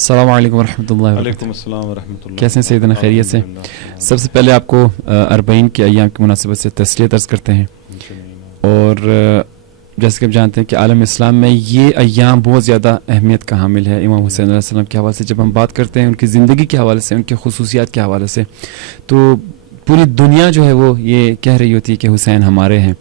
السلام علیکم ورحمۃ اللہ وبرکاتہ۔ وعلیکم السلام ورحمۃ اللہ۔ کیسے ہیں سیدنا؟ خیریت سے؟ سب سے پہلے آپ کو 40 کے ایام کی مناسبت سے تسلیت عرض کرتے ہیں، اور جیسے کہ آپ جانتے ہیں کہ عالم اسلام میں یہ ایام بہت زیادہ اہمیت کا حامل ہے۔ امام حسین علیہ السلام کے حوالے سے جب ہم بات کرتے ہیں، ان کی زندگی کے حوالے سے، ان کے خصوصیات کے حوالے سے، تو پوری دنیا جو ہے وہ یہ کہہ رہی ہوتی ہے کہ حسین ہمارے ہیں،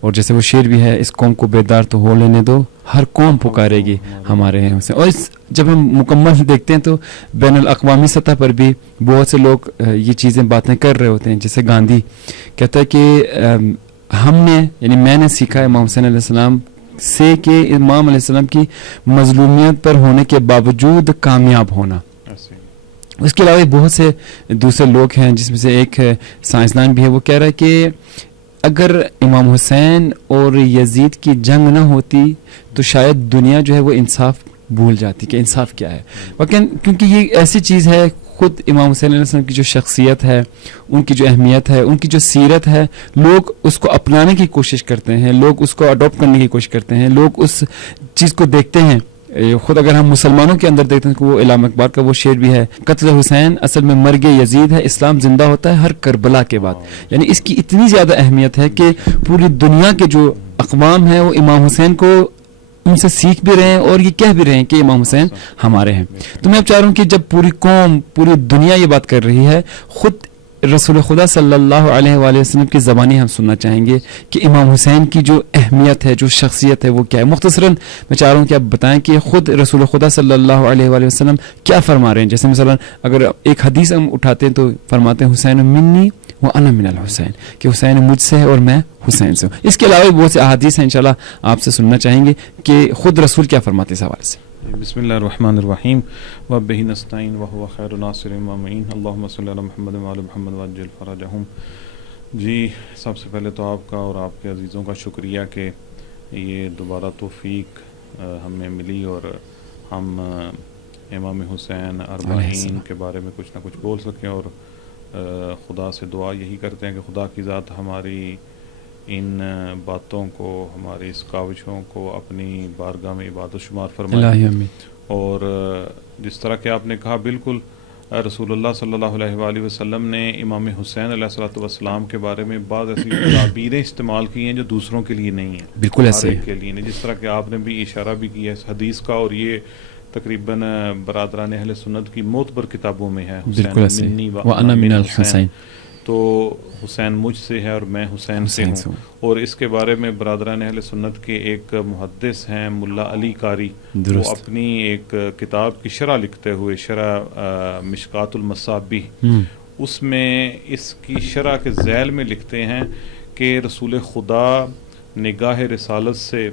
اور جیسے وہ شعر بھی ہے، اس قوم کو بیدار تو ہو لینے دو، ہر قوم پکارے گی ہمارے ہیں حسین۔ اور جب ہم مکمل دیکھتے ہیں تو بین الاقوامی سطح پر بھی بہت سے لوگ یہ چیزیں باتیں کر رہے ہوتے ہیں۔ جیسے گاندھی کہتا ہے کہ ہم نے، یعنی میں نے سیکھا امام حسین علیہ السلام سے کہ امام علیہ السلام کی مظلومیت پر ہونے کے باوجود کامیاب ہونا۔ اس کے علاوہ بہت سے دوسرے لوگ ہیں، جس میں سے ایک سائنسدان بھی ہے، وہ کہہ رہا ہے کہ اگر امام حسین اور یزید کی جنگ نہ ہوتی تو شاید دنیا جو ہے وہ انصاف بھول جاتی کہ انصاف کیا ہے۔ لیکن کیونکہ یہ ایسی چیز ہے، خود امام حسین علیہ السلام کی جو شخصیت ہے، ان کی جو اہمیت ہے، ان کی جو سیرت ہے، لوگ اس کو اپنانے کی کوشش کرتے ہیں، لوگ اس کو اڈاپٹ کرنے کی کوشش کرتے ہیں، لوگ اس چیز کو دیکھتے ہیں۔ خود اگر ہم مسلمانوں کے اندر دیکھتے ہیں کہ وہ علامہ اقبال کا وہ شعر بھی ہے، قتل حسین اصل میں مرگ یزید ہے، اسلام زندہ ہوتا ہے ہر کربلا کے بعد۔ یعنی اس کی اتنی زیادہ اہمیت ہے کہ پوری دنیا کے جو اقوام ہیں وہ امام حسین کو ان سے سیکھ بھی رہے ہیں اور یہ کہہ بھی رہے ہیں کہ امام حسین ہمارے ہیں۔ تو میں اب چاہ رہا ہوں کہ جب پوری قوم، پوری دنیا یہ بات کر رہی ہے، خود رسول خدا صلی اللہ علیہ وآلہ وسلم کی زبانی ہم سننا چاہیں گے کہ امام حسین کی جو اہمیت ہے، جو شخصیت ہے، وہ کیا ہے۔ مختصراً میں چاہ رہا ہوں کہ آپ بتائیں کہ خود رسول خدا صلی اللہ علیہ وآلہ وسلم کیا فرما رہے ہیں۔ جیسے مثلا اگر ایک حدیث ہم اٹھاتے ہیں تو فرماتے ہیں حسین منی وانا من الحسین، کہ حسین مجھ سے ہے اور میں حسین سے ہوں۔ اس کے علاوہ بہت سے احادیث ہیں، انشاءاللہ آپ سے سننا چاہیں گے کہ خود رسول کیا فرماتے ہیں اس حوالے سے۔ بسم اللہ الرحمن الرحیم وبہ نستعین وهو خیر الناصر والمعین اللہم صلی علی محمد وعلی محمد وعجل فرجہم۔ جی سب سے پہلے تو آپ کا اور آپ کے عزیزوں کا شکریہ کہ یہ دوبارہ توفیق ہمیں ملی اور ہم امام حسین اربعین کے بارے میں کچھ نہ کچھ بول سکیں، اور خدا سے دعا یہی کرتے ہیں کہ خدا کی ذات ہماری ان باتوں کو، ہماری اس کاوشوں کو اپنی بارگاہ میں عبادت شمار فرمائے۔ اور جس طرح کہ آپ نے کہا، بالکل رسول اللہ صلی اللہ علیہ وآلہ وسلم نے امام حسین علیہ الصلوۃ والسلام کے بارے میں بعض ایسی تعبیریں استعمال کی ہیں جو دوسروں کے لیے نہیں ہیں، بالکل ایسے کے لیے نہیں۔ جس طرح کہ آپ نے بھی اشارہ بھی کیا اس حدیث کا، اور یہ تقریباً برادران اہل سنت کی معتبر کتابوں میں ہے، حسین منی وانا من الحسین، تو حسین مجھ سے ہے اور میں حسین سے ہوں۔ اور اس کے بارے میں برادران اہل سنت کے ایک محدث ہیں ملا علی قاری، وہ اپنی ایک کتاب کی شرح لکھتے ہوئے، شرح مشکات المصابیح، اس میں اس کی شرح کے ذیل میں لکھتے ہیں کہ رسول خدا نگاہ رسالت سے،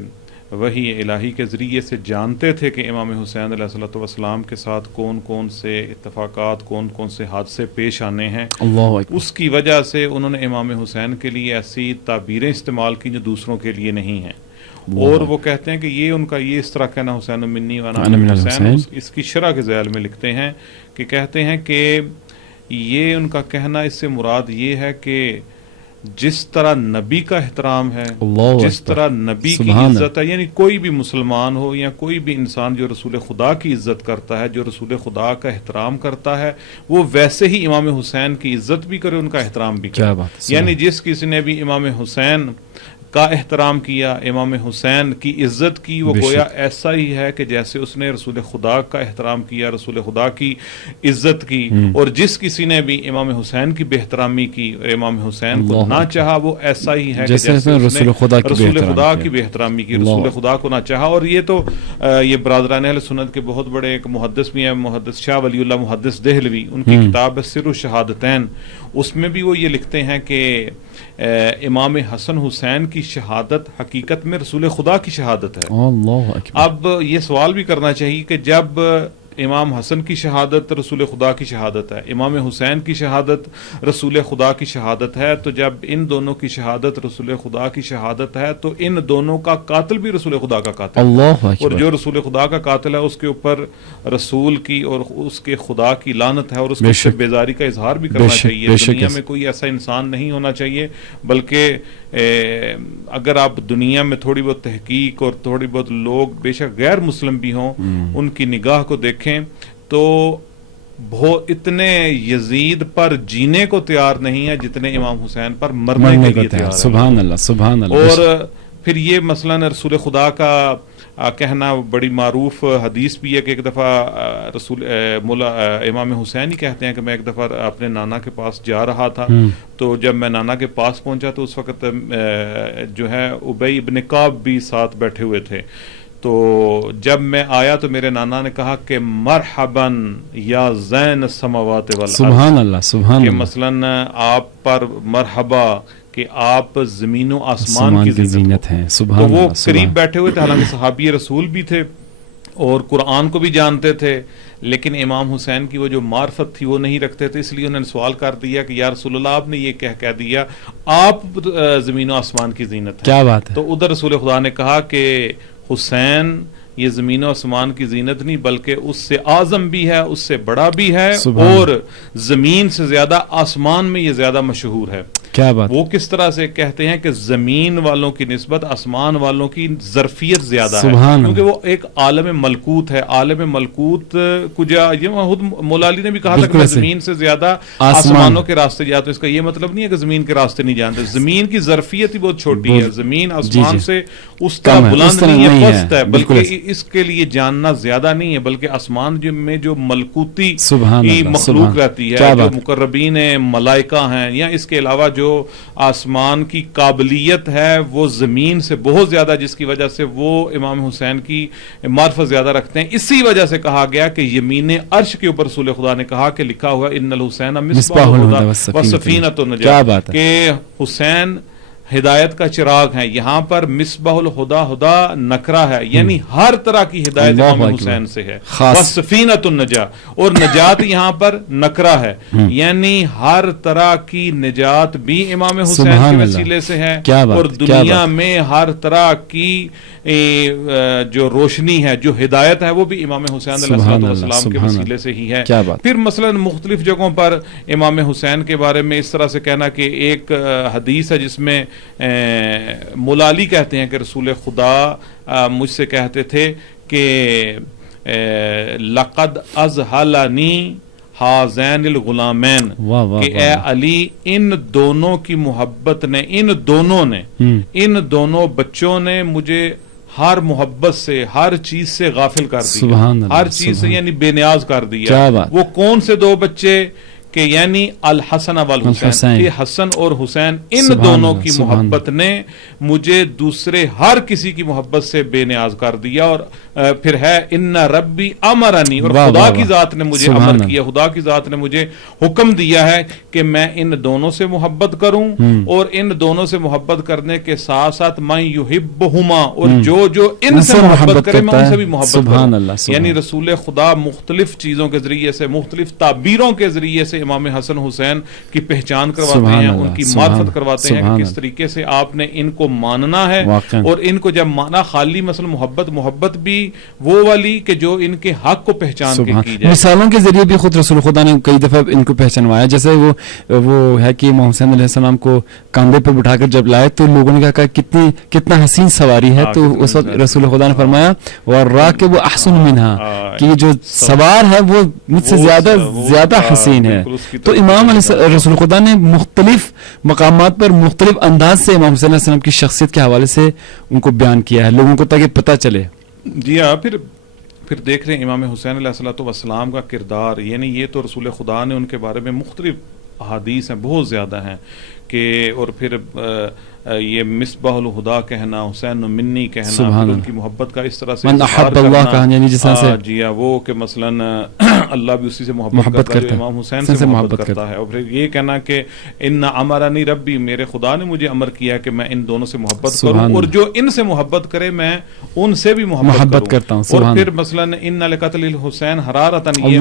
وحی الہی کے ذریعے سے جانتے تھے کہ امام حسین علیہ الصلوۃ والسلام کے ساتھ کون کون سے اتفاقات، کون کون سے حادثے پیش آنے ہیں۔ اس کی وجہ سے انہوں نے امام حسین کے لیے ایسی تعبیریں استعمال کی جو دوسروں کے لیے نہیں ہیں۔ اور وہ کہتے ہیں کہ یہ ان کا یہ اس طرح کہنا حسین منی وانا من حسین، اس کی شرح کے ذیل میں لکھتے ہیں کہ کہتے ہیں کہ یہ ان کا کہنا، اس سے مراد یہ ہے کہ جس طرح نبی کا احترام ہے، جس طرح نبی کی عزت ہے، یعنی کوئی بھی مسلمان ہو یا کوئی بھی انسان جو رسول خدا کی عزت کرتا ہے، جو رسول خدا کا احترام کرتا ہے، وہ ویسے ہی امام حسین کی عزت بھی کرے، ان کا احترام بھی کرے۔ یعنی جس کسی نے بھی امام حسین کا احترام کیا، امام حسین کی عزت کی، وہ گویا ایسا ہی ہے کہ جیسے اس نے رسول خدا کا احترام کیا، رسول خدا کی عزت کی۔ اور جس کسی نے بھی امام حسین کی بے احترامی کی اور امام حسین کو نہ چاہا، وہ ایسا ہی ہے کہ جیسے اس نے رسول خدا کی بے احترامی کی، رسول خدا کو نہ چاہا۔ اور یہ تو یہ برادران اہل سنت کے بہت بڑے ایک محدث بھی ہیں، محدث شاہ ولی اللہ محدث دہلوی، ان کی کتاب ہے سر الشہادتین، اس میں بھی وہ یہ لکھتے ہیں کہ امام حسن حسین کی شہادت حقیقت میں رسول خدا کی شہادت ہے۔ اب یہ سوال بھی کرنا چاہیے کہ جب امام حسن کی شہادت رسول خدا کی شہادت ہے، امام حسین کی شہادت رسول خدا کی شہادت ہے، تو جب ان دونوں کی شہادت رسول خدا کی شہادت ہے تو ان دونوں کا قاتل بھی رسول خدا کا قاتل ہے، اور جو رسول خدا کا قاتل ہے اس کے اوپر رسول کی اور اس کے خدا کی لعنت ہے، اور اس کی بیزاری کا اظہار بھی کرنا چاہیے۔ دنیا میں کوئی ایسا انسان نہیں ہونا چاہیے، بلکہ اگر آپ دنیا میں تھوڑی بہت تحقیق اور تھوڑی بہت لوگ بے شک غیر مسلم بھی ہوں، ان کی نگاہ کو دیکھیں تو اتنے یزید پر جینے کو تیار نہیں ہے جتنے امام حسین پر مرنے کے لیے تیار ہے. سبحان اللہ سبحان اللہ. اور پھر یہ مثلا رسول خدا کا کہنا بڑی معروف حدیث بھی ہے کہ ایک دفعہ امام حسین ہی کہتے ہیں کہ میں ایک دفعہ اپنے نانا کے پاس جا رہا تھا, تو جب میں نانا کے پاس پہنچا تو اس وقت جو ہے ابی ابن کعب بھی ساتھ بیٹھے ہوئے تھے. تو جب میں آیا تو میرے نانا نے کہا کہ مرحباً یا زین السماوات والارض, سبحان اللہ سبحان اللہ, کہ مثلاً آپ پر مرحبا کہ آپ زمین و آسمان کی زینت ہیں. تو وہ قریب بیٹھے ہوئے تھے, حالانکہ صحابی رسول بھی تھے اور قرآن کو بھی جانتے تھے, لیکن امام حسین کی وہ جو معرفت تھی وہ نہیں رکھتے تھے, اس لیے انہوں نے سوال کر دیا کہ یا رسول اللہ آپ نے یہ کہہ دیا آپ زمین و آسمان کی زینت ہیں, کیا بات ہے. تو ادھر رسول خدا نے کہا کہ حسین یہ زمین و آسمان کی زینت نہیں بلکہ اس سے اعظم بھی ہے, اس سے بڑا بھی ہے, اور زمین سے زیادہ آسمان میں یہ زیادہ مشہور ہے. کیا بات. وہ کس طرح سے کہتے ہیں کہ زمین والوں کی نسبت آسمان والوں کی ظرفیت زیادہ ہے, کیونکہ وہ ایک عالم ملکوت ہے. عالم ملکوت خود مولا علی نے بھی کہا تھا کہ میں زمین سے زیادہ آسمانوں کے راستے جاتا ہوں. اس کا یہ مطلب نہیں ہے کہ زمین کے راستے نہیں جانتے, زمین کی ظرفیت ہی بہت چھوٹی ہے, زمین آسمان سے اس طرح بلند نہیں ہے, پست ہے, بلکہ اس کے لیے جاننا زیادہ نہیں ہے, بلکہ آسمان میں جو ملکوتی مخلوق رہتی ہے, جو مقربین ملائکہ ہیں, یا اس کے علاوہ جو آسمان کی قابلیت ہے وہ زمین سے بہت زیادہ, جس کی وجہ سے وہ امام حسین کی معرفت زیادہ رکھتے ہیں. اسی وجہ سے کہا گیا کہ یمین عرش کے اوپر رسول خدا نے کہا کہ لکھا ہوا ان الحسین مصباح الہدی والسفینۃ النجاۃ, کہ حسین ہدایت کا چراغ ہے. یہاں پر مصباح الہدی ہدا نکرہ ہے, یعنی ہر طرح کی ہدایت امام حسین سے ہے. والسفینۃ النجاۃ, اور نجات یہاں پر نکرہ ہے, یعنی ہر طرح کی نجات بھی امام حسین کے وسیلے سے ہے, اور دنیا میں ہر طرح کی جو روشنی ہے, جو ہدایت ہے, وہ بھی امام حسین علیہ السلام کے وسیلے سے ہی ہے. پھر مثلا مختلف جگہوں پر امام حسین کے بارے میں اس طرح سے کہنا کہ ایک حدیث ہے جس میں مولا علی کہتے ہیں کہ رسول خدا مجھ سے کہتے تھے کہ لقد ازہلنی ہازین الغلامین, کہ اے علی ان دونوں کی محبت نے, ان دونوں بچوں نے مجھے ہر محبت سے, ہر چیز سے غافل کر دیا, ہر چیز سے یعنی بے نیاز کر دیا. وہ کون سے دو بچے کہ یعنی الحسن والحسین, کہ حسن اور حسین ان دونوں کی محبت نے مجھے دوسرے ہر کسی کی محبت سے بے نیاز کر دیا. اور پھر ہے ان ربی امرنی, اور خدا کی ذات نے مجھے امر کیا, خدا کی ذات نے مجھے حکم دیا ہے کہ میں ان دونوں سے محبت کروں, اور ان دونوں سے محبت کرنے کے ساتھ ساتھ میں یحبہما, اور جو ان سے محبت کرے میں ان سے بھی محبت کروں. یعنی رسول خدا مختلف چیزوں کے ذریعے سے, مختلف تعبیروں کے ذریعے سے امام حسن حسین کی پہچان کرواتے ہیں, ان کی معرفت کرواتے ہیں کہ کس طریقے سے آپ نے ان کو ماننا ہے, اور ان کو جب مانا خالی مثلا محبت بھی وہ والی کہ جو ان کے حق کو پہچان کے کی جائے. مثالوں کے ذریعے بھی خود رسول خدا نے کئی دفعہ ان کو پہچانوایا, جیسے وہ ہے کہ امام حسین علیہ السلام کو کاندھے پہ بٹھا کر جب لائے تو لوگوں نے کہا کتنا حسین سواری ہے, تو اس وقت رسول خدا نے فرمایا والراکب احسن منہا, کہ جو سوار ہے وہ مجھ سے زیادہ حسین ہے. تو امام رسول خدا نے مختلف مقامات پر مختلف انداز سے امام حسین علیہ السلام کی شخصیت کے حوالے سے ان کو بیان کیا ہے لوگوں کو, تاکہ پتہ چلے. جی ہاں, پھر دیکھ رہے ہیں امام حسین علیہ السلام کا کردار, یعنی یہ تو رسول خدا نے ان کے بارے میں مختلف احادیث ہیں, بہت زیادہ ہیں کہ, اور پھر یہ مصباح الہدا کہنا, حسین منی کہنا, ان کی محبت کا اس طرح سے من احب اللہ کہنا, یعنی جس طرح سے جی ہاں وہ کہ مثلا اللہ بھی اسی سے محبت کرتا ہے جو امام حسین سے محبت کرتا ہے. اور پھر یہ کہنا کہ ان امرنی ربی, میرے خدا نے مجھے امر کیا کہ میں ان دونوں سے محبت کروں, اور جو ان سے محبت کرے میں ان سے بھی محبت کرتا ہوں. اور پھر مثلا ان لقتل الحسین حرارۃ, یہ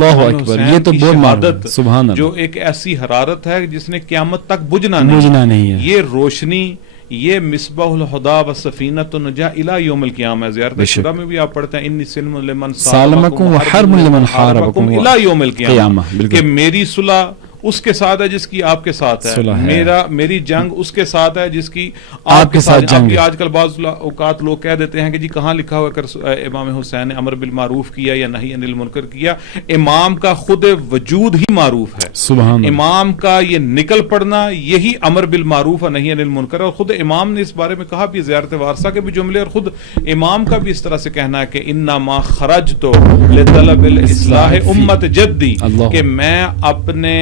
تو بہت شہادت جو ایک ایسی حرارت ہے جس نے قیامت تک بجھنا نہیں ہے, یہ روشنی, یہ مصباح الہدی والسفینۃ النجاۃ الی یوم القیامہ. زیارت شورا میں بھی آپ پڑھتے ہیں انی سلم لمن سالمکم وحرب لمن حاربکم الی یوم القیامہ, کہ میری صلح اس کے ساتھ ہے جس کی آپ کے ساتھ ہے, میری جنگ اس کے ساتھ ہے جس کی آپ کے ساتھ جنگ. آج کل بعض اوقات لوگ کہہ دیتے ہیں کہ جی کہاں لکھا ہوا کہ امام حسین نے امر بالمعروف کیا یا نہی عن المنکر کیا. امام کا خود وجود ہی معروف ہے, سبحان امام کا یہ نکل پڑنا یہی امر بالمعروف اور نہی عن المنکر. اور خود امام نے اس بارے میں کہا بھی, زیارت وارثہ کے بھی جملے, اور خود امام کا بھی اس طرح سے کہنا ہے کہ انما خرجت لطلب الاصلاح امت جدی, کہ میں اپنے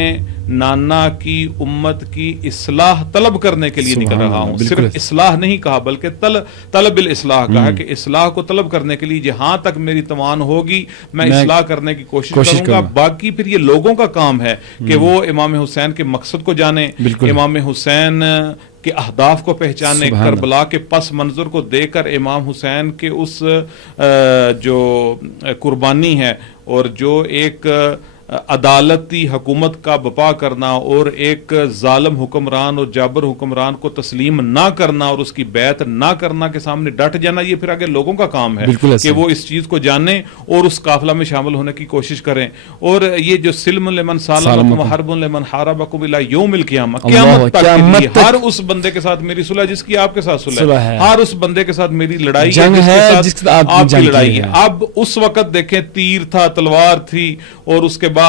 نانا کی امت کی اصلاح طلب کرنے کے لیے نکل رہا ہوں. صرف اصلاح نہیں کہا بلکہ طلب الاصلاح کہا, کہ اصلاح کو طلب کرنے کے لیے جہاں تک میری توان ہوگی میں اصلاح کرنے کی کوشش کروں گا. باقی پھر یہ لوگوں کا کام ہے کہ وہ امام حسین کے مقصد کو جانیں, امام حسین کے اہداف کو پہچانے, کربلا کے پس منظر کو دیکھ کر امام حسین کے اس جو قربانی ہے اور جو ایک عدالتی حکومت کا بپا کرنا اور ایک ظالم حکمران اور جابر حکمران کو تسلیم نہ کرنا اور اس کی بیعت نہ کرنا کے سامنے ڈٹ جانا, یہ پھر آگے لوگوں کا کام ہے کہ وہ اس چیز کو جانیں اور اس قافلہ میں شامل ہونے کی کوشش کریں. اور یہ جو سلم لمن سالمکم وحرب لمن حاربکم الی یوم القیامہ, قیامت تک کے لیے ہر اس بندے کے ساتھ میری صلح جس کی آپ کے ساتھ صلح ہے, ہر اس بندے کے ساتھ میری لڑائی ہے جس کے ساتھ آپ کی لڑائی ہے. اب اس وقت دیکھیں تیر تھا, تلوار تھی, اور اس کے بعد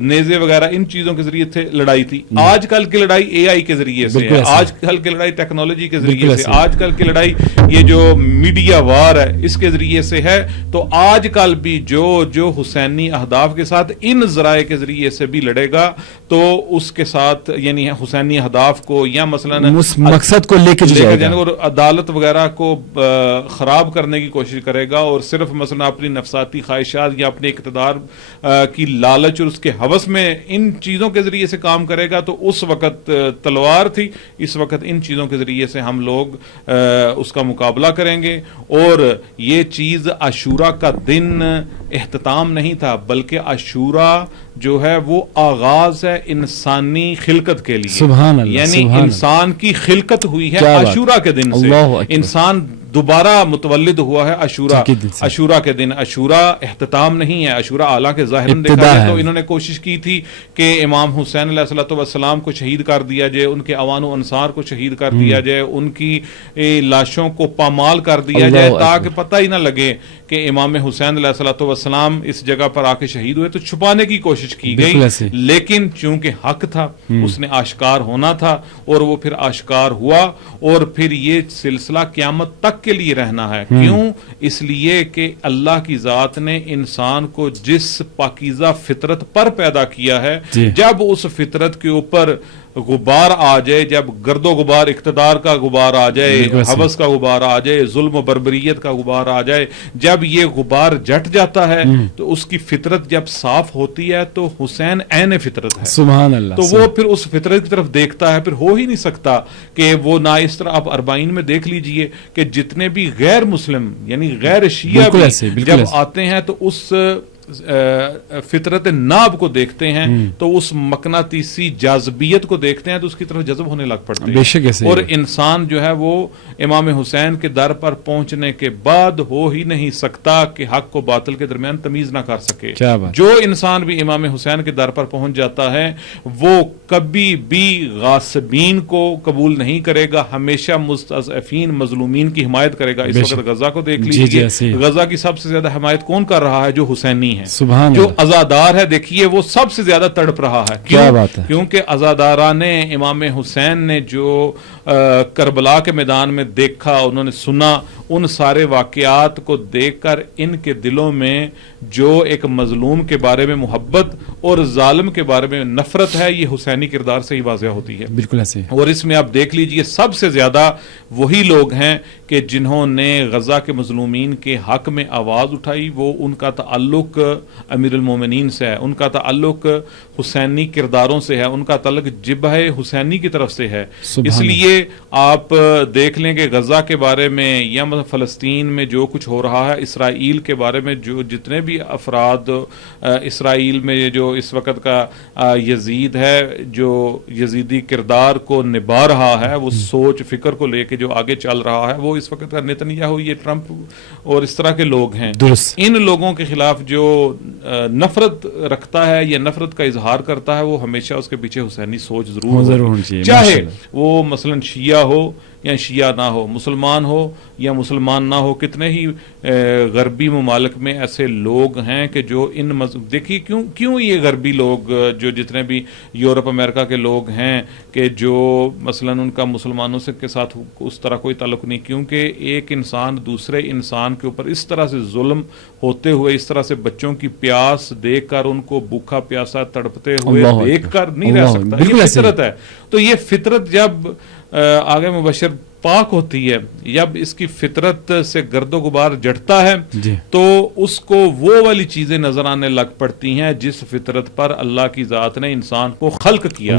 نیزے وغیرہ, ان چیزوں کے ذریعے سے لڑائی تھی. آج کل کی لڑائی اے آئی کے ذریعے سے ہے, آج کل کی لڑائی ٹیکنالوجی کے ذریعے سے, آج کل کی لڑائی یہ جو میڈیا وار ہے اس کے ذریعے سے ہے. تو آج کل بھی جو حسینی اہداف کے ساتھ ان ذرائع کے ذریعے سے بھی لڑے گا تو اس کے ساتھ یعنی حسینی اہداف کو یا مثلا مقصد کو لے کے جانے اور عدالت وغیرہ کو خراب کرنے کی کوشش کرے گا, اور صرف مثلا اپنی نفساتی خواہشات یا اپنے اقتدار کی لالچ اور اس کے ہوس میں ان چیزوں کے ذریعے سے کام کرے گا, تو اس وقت تلوار تھی, اس وقت ان چیزوں کے ذریعے سے ہم لوگ اس کا مقابلہ کریں گے. اور یہ چیز عاشورہ کا دن اختتام نہیں تھا, بلکہ عاشورہ جو ہے وہ آغاز ہے انسانی خلقت کے لیے, یعنی انسان کی خلقت ہوئی ہے عاشورہ کے دن سے, انسان دوبارہ متولد ہوا ہے عاشورہ کے دن. عاشورہ اختتام نہیں ہے, عاشورہ اعلیٰ کے ظاہر دیکھا جائے تو انہوں نے کوشش کی تھی کہ امام حسین علیہ الصلوۃ والسلام کو شہید کر دیا جائے, ان کے اوان و انصار کو شہید کر دیا جائے, ان کی لاشوں کو پامال کر دیا جائے, تاکہ پتہ ہی نہ لگے کہ امام حسین علیہ الصلوۃ والسلام اس جگہ پر آ کے شہید ہوئے. تو چھپانے کی کوشش کی گئی, لیکن چونکہ حق تھا اس نے آشکار ہونا تھا, اور وہ پھر آشکار ہوا, اور پھر یہ سلسلہ قیامت تک کے لیے رہنا ہے. کیوں؟ اس لیے کہ اللہ کی ذات نے انسان کو جس پاکیزہ فطرت پر پیدا کیا ہے, جب اس فطرت کے اوپر غبار آ جائے, جب گرد و غبار اقتدار کا غبار آ جائے, ہوس کا غبار آ جائے, ظلم و بربریت کا غبار آ جائے, جب یہ غبار جٹ جاتا ہے تو اس کی فطرت جب صاف ہوتی ہے تو حسین عین فطرت ہے, سبحان اللہ. تو وہ پھر اس فطرت کی طرف دیکھتا ہے, پھر ہو ہی نہیں سکتا کہ وہ نہ اس طرح. آپ اربعین میں دیکھ لیجئے کہ جتنے بھی غیر مسلم یعنی غیر شیعہ بھی جب آتے ہیں تو اس فطرت ناب کو دیکھتے ہیں, تو اس مقناطیسی جاذبیت کو دیکھتے ہیں تو اس کی طرف جذب ہونے لگ پڑتے ہیں, اور انسان جو ہے وہ امام حسین کے در پر پہنچنے کے بعد ہو ہی نہیں سکتا کہ حق و باطل کے درمیان تمیز نہ کر سکے. جو انسان بھی امام حسین کے در پر پہنچ جاتا ہے وہ کبھی بھی غاصبین کو قبول نہیں کرے گا, ہمیشہ مستضعفین مظلومین کی حمایت کرے گا. اس وقت غزہ کو دیکھ لیجیے, غزہ کی سب سے زیادہ حمایت کون کر رہا ہے؟ جو حسینی ہے, جو عزادار ہے, دیکھیے وہ سب سے زیادہ تڑپ رہا ہے. کیونکہ عزاداران امام حسین نے جو کربلا کے میدان میں دیکھا, انہوں نے سنا, ان سارے واقعات کو دیکھ کر ان کے دلوں میں جو ایک مظلوم کے بارے میں محبت اور ظالم کے بارے میں نفرت ہے, یہ حسینی کردار سے ہی واضح ہوتی ہے. بالکل ایسے. اور اس میں آپ دیکھ لیجئے سب سے زیادہ وہی لوگ ہیں کہ جنہوں نے غزہ کے مظلومین کے حق میں آواز اٹھائی, وہ ان کا تعلق امیر المومنین سے ہے, ان کا تعلق حسینی کرداروں سے ہے, ان کا تعلق جبہہ حسینی کی طرف سے ہے. اس لیے آپ دیکھ لیں کہ غزہ کے بارے میں یا فلسطین میں جو کچھ ہو رہا ہے، اسرائیل کے بارے میں جو جتنے بھی افراد اسرائیل میں جو اس وقت کا یزید ہے، جو یزیدی کردار کو نبھا رہا ہے، وہ سوچ فکر کو لے کے جو آگے چل رہا ہے، وہ اس وقت کا نتنیاہو، یہ ٹرمپ اور اس طرح کے لوگ ہیں. ان لوگوں کے خلاف جو نفرت رکھتا ہے یا نفرت کا اظہار کرتا ہے، وہ ہمیشہ اس کے پیچھے حسینی سوچ ضرور ہونی چاہیے، چاہے وہ مثلا شیعہ ہو یا شیعہ نہ ہو، مسلمان ہو یا مسلمان نہ ہو. کتنے ہی غربی ممالک میں ایسے لوگ ہیں کہ جو دیکھیے کیوں یہ غربی لوگ جو جتنے بھی یورپ امریکہ کے لوگ ہیں کہ جو مثلا ان کا مسلمانوں سے کے ساتھ اس طرح کوئی تعلق نہیں، کیونکہ ایک انسان دوسرے انسان کے اوپر اس طرح سے ظلم ہوتے ہوئے، اس طرح سے بچوں کی پیاس دیکھ کر ان کو بھوکا پیاسا تڑپتے ہوئے دیکھ کر نہیں رہ سکتا. یہ فطرت ہے. تو یہ فطرت جب آگے مبشر پاک ہوتی ہے، جب اس کی فطرت سے گرد و غبار جڑتا ہے تو اس کو وہ والی چیزیں نظر آنے لگ پڑتی ہیں جس فطرت پر اللہ کی ذات نے انسان کو خلق کیا.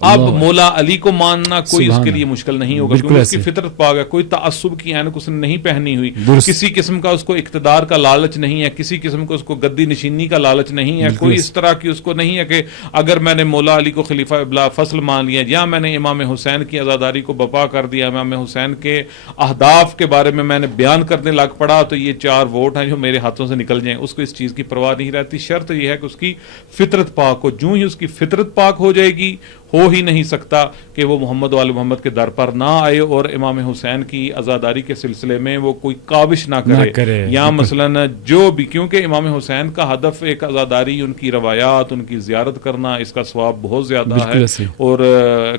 اب مولا علی کو ماننا کوئی اس کے لیے مشکل نہیں ہوگا، کیونکہ اس کی فطرت پاک ہے. کوئی تعصب کی عینک اس نے نہیں پہنی ہوئی، کسی قسم کا اس کو اقتدار کا لالچ نہیں ہے، کسی قسم کو اس کو گدی نشینی کا لالچ نہیں ہے، کوئی اس طرح کی اس کو نہیں ہے کہ اگر میں نے مولا علی کو خلیفہ بلا فصل مان لیا یا میں نے امام حسین کی عزاداری کو بپا کر دیا، امام حسین کے اہداف کے بارے میں نے بیان کرنے لگ پڑا تو یہ 4 ووٹ ہیں جو میرے ہاتھوں سے نکل جائیں. اس کو اس چیز کی پرواہ نہیں رہتی. شرط یہ ہے کہ اس کی فطرت پاک ہو. جو ہی اس کی فطرت پاک ہو جائے گی، ہو ہی نہیں سکتا کہ وہ محمد وآل محمد کے در پر نہ آئے اور امام حسین کی عزاداری کے سلسلے میں وہ کوئی کاوش نہ کرے یا مثلا جو بھی، کیونکہ امام حسین کا ہدف ایک عزاداری، ان کی روایات، ان کی زیارت کرنا، اس کا ثواب بہت زیادہ ہے اور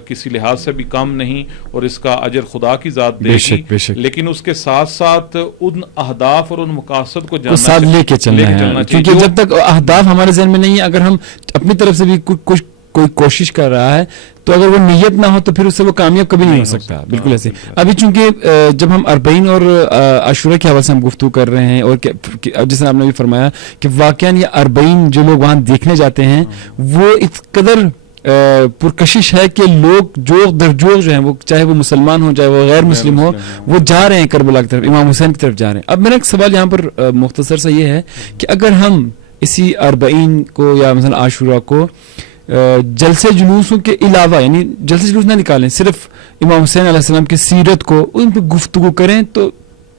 کسی لحاظ سے بھی کم نہیں، اور اس کا اجر خدا کی ذات دے گی. لیکن اس کے ساتھ ساتھ ان اہداف اور ان مقاصد کو ساتھ لے کے چلنا ہے، کیونکہ جب تک اہداف ہمارے ذہن میں نہیں ہے، اگر ہم اپنی طرف سے بھی کچھ کوئی کوشش کر رہا ہے تو اگر وہ نیت نہ ہو تو پھر اس سے وہ کامیاب کبھی نہیں ہو سکتا. بالکل ایسے. ابھی چونکہ جب ہم اربعین اور عاشورہ کے حوالے سے ہم گفتگو کر رہے ہیں، اور جس نے آپ نے بھی فرمایا کہ واقعاً یہ اربعین جو لوگ وہاں دیکھنے جاتے ہیں وہ اس قدر پرکشش ہے کہ لوگ جوغ در جوغ جو ہیں، وہ چاہے وہ مسلمان ہو چاہے وہ غیر مسلم ہو، وہ جا رہے ہیں کربلا کی طرف، امام حسین کی طرف جا رہے ہیں. اب میرا ایک سوال یہاں پر مختصر سا یہ ہے کہ اگر ہم اسی اربعین کو یا مثلا عاشورہ کو جلسے جلوسوں کے علاوہ، یعنی جلسے جلوس نہ نکالیں، صرف امام حسین علیہ السلام کی سیرت کو ان پہ گفتگو کریں، تو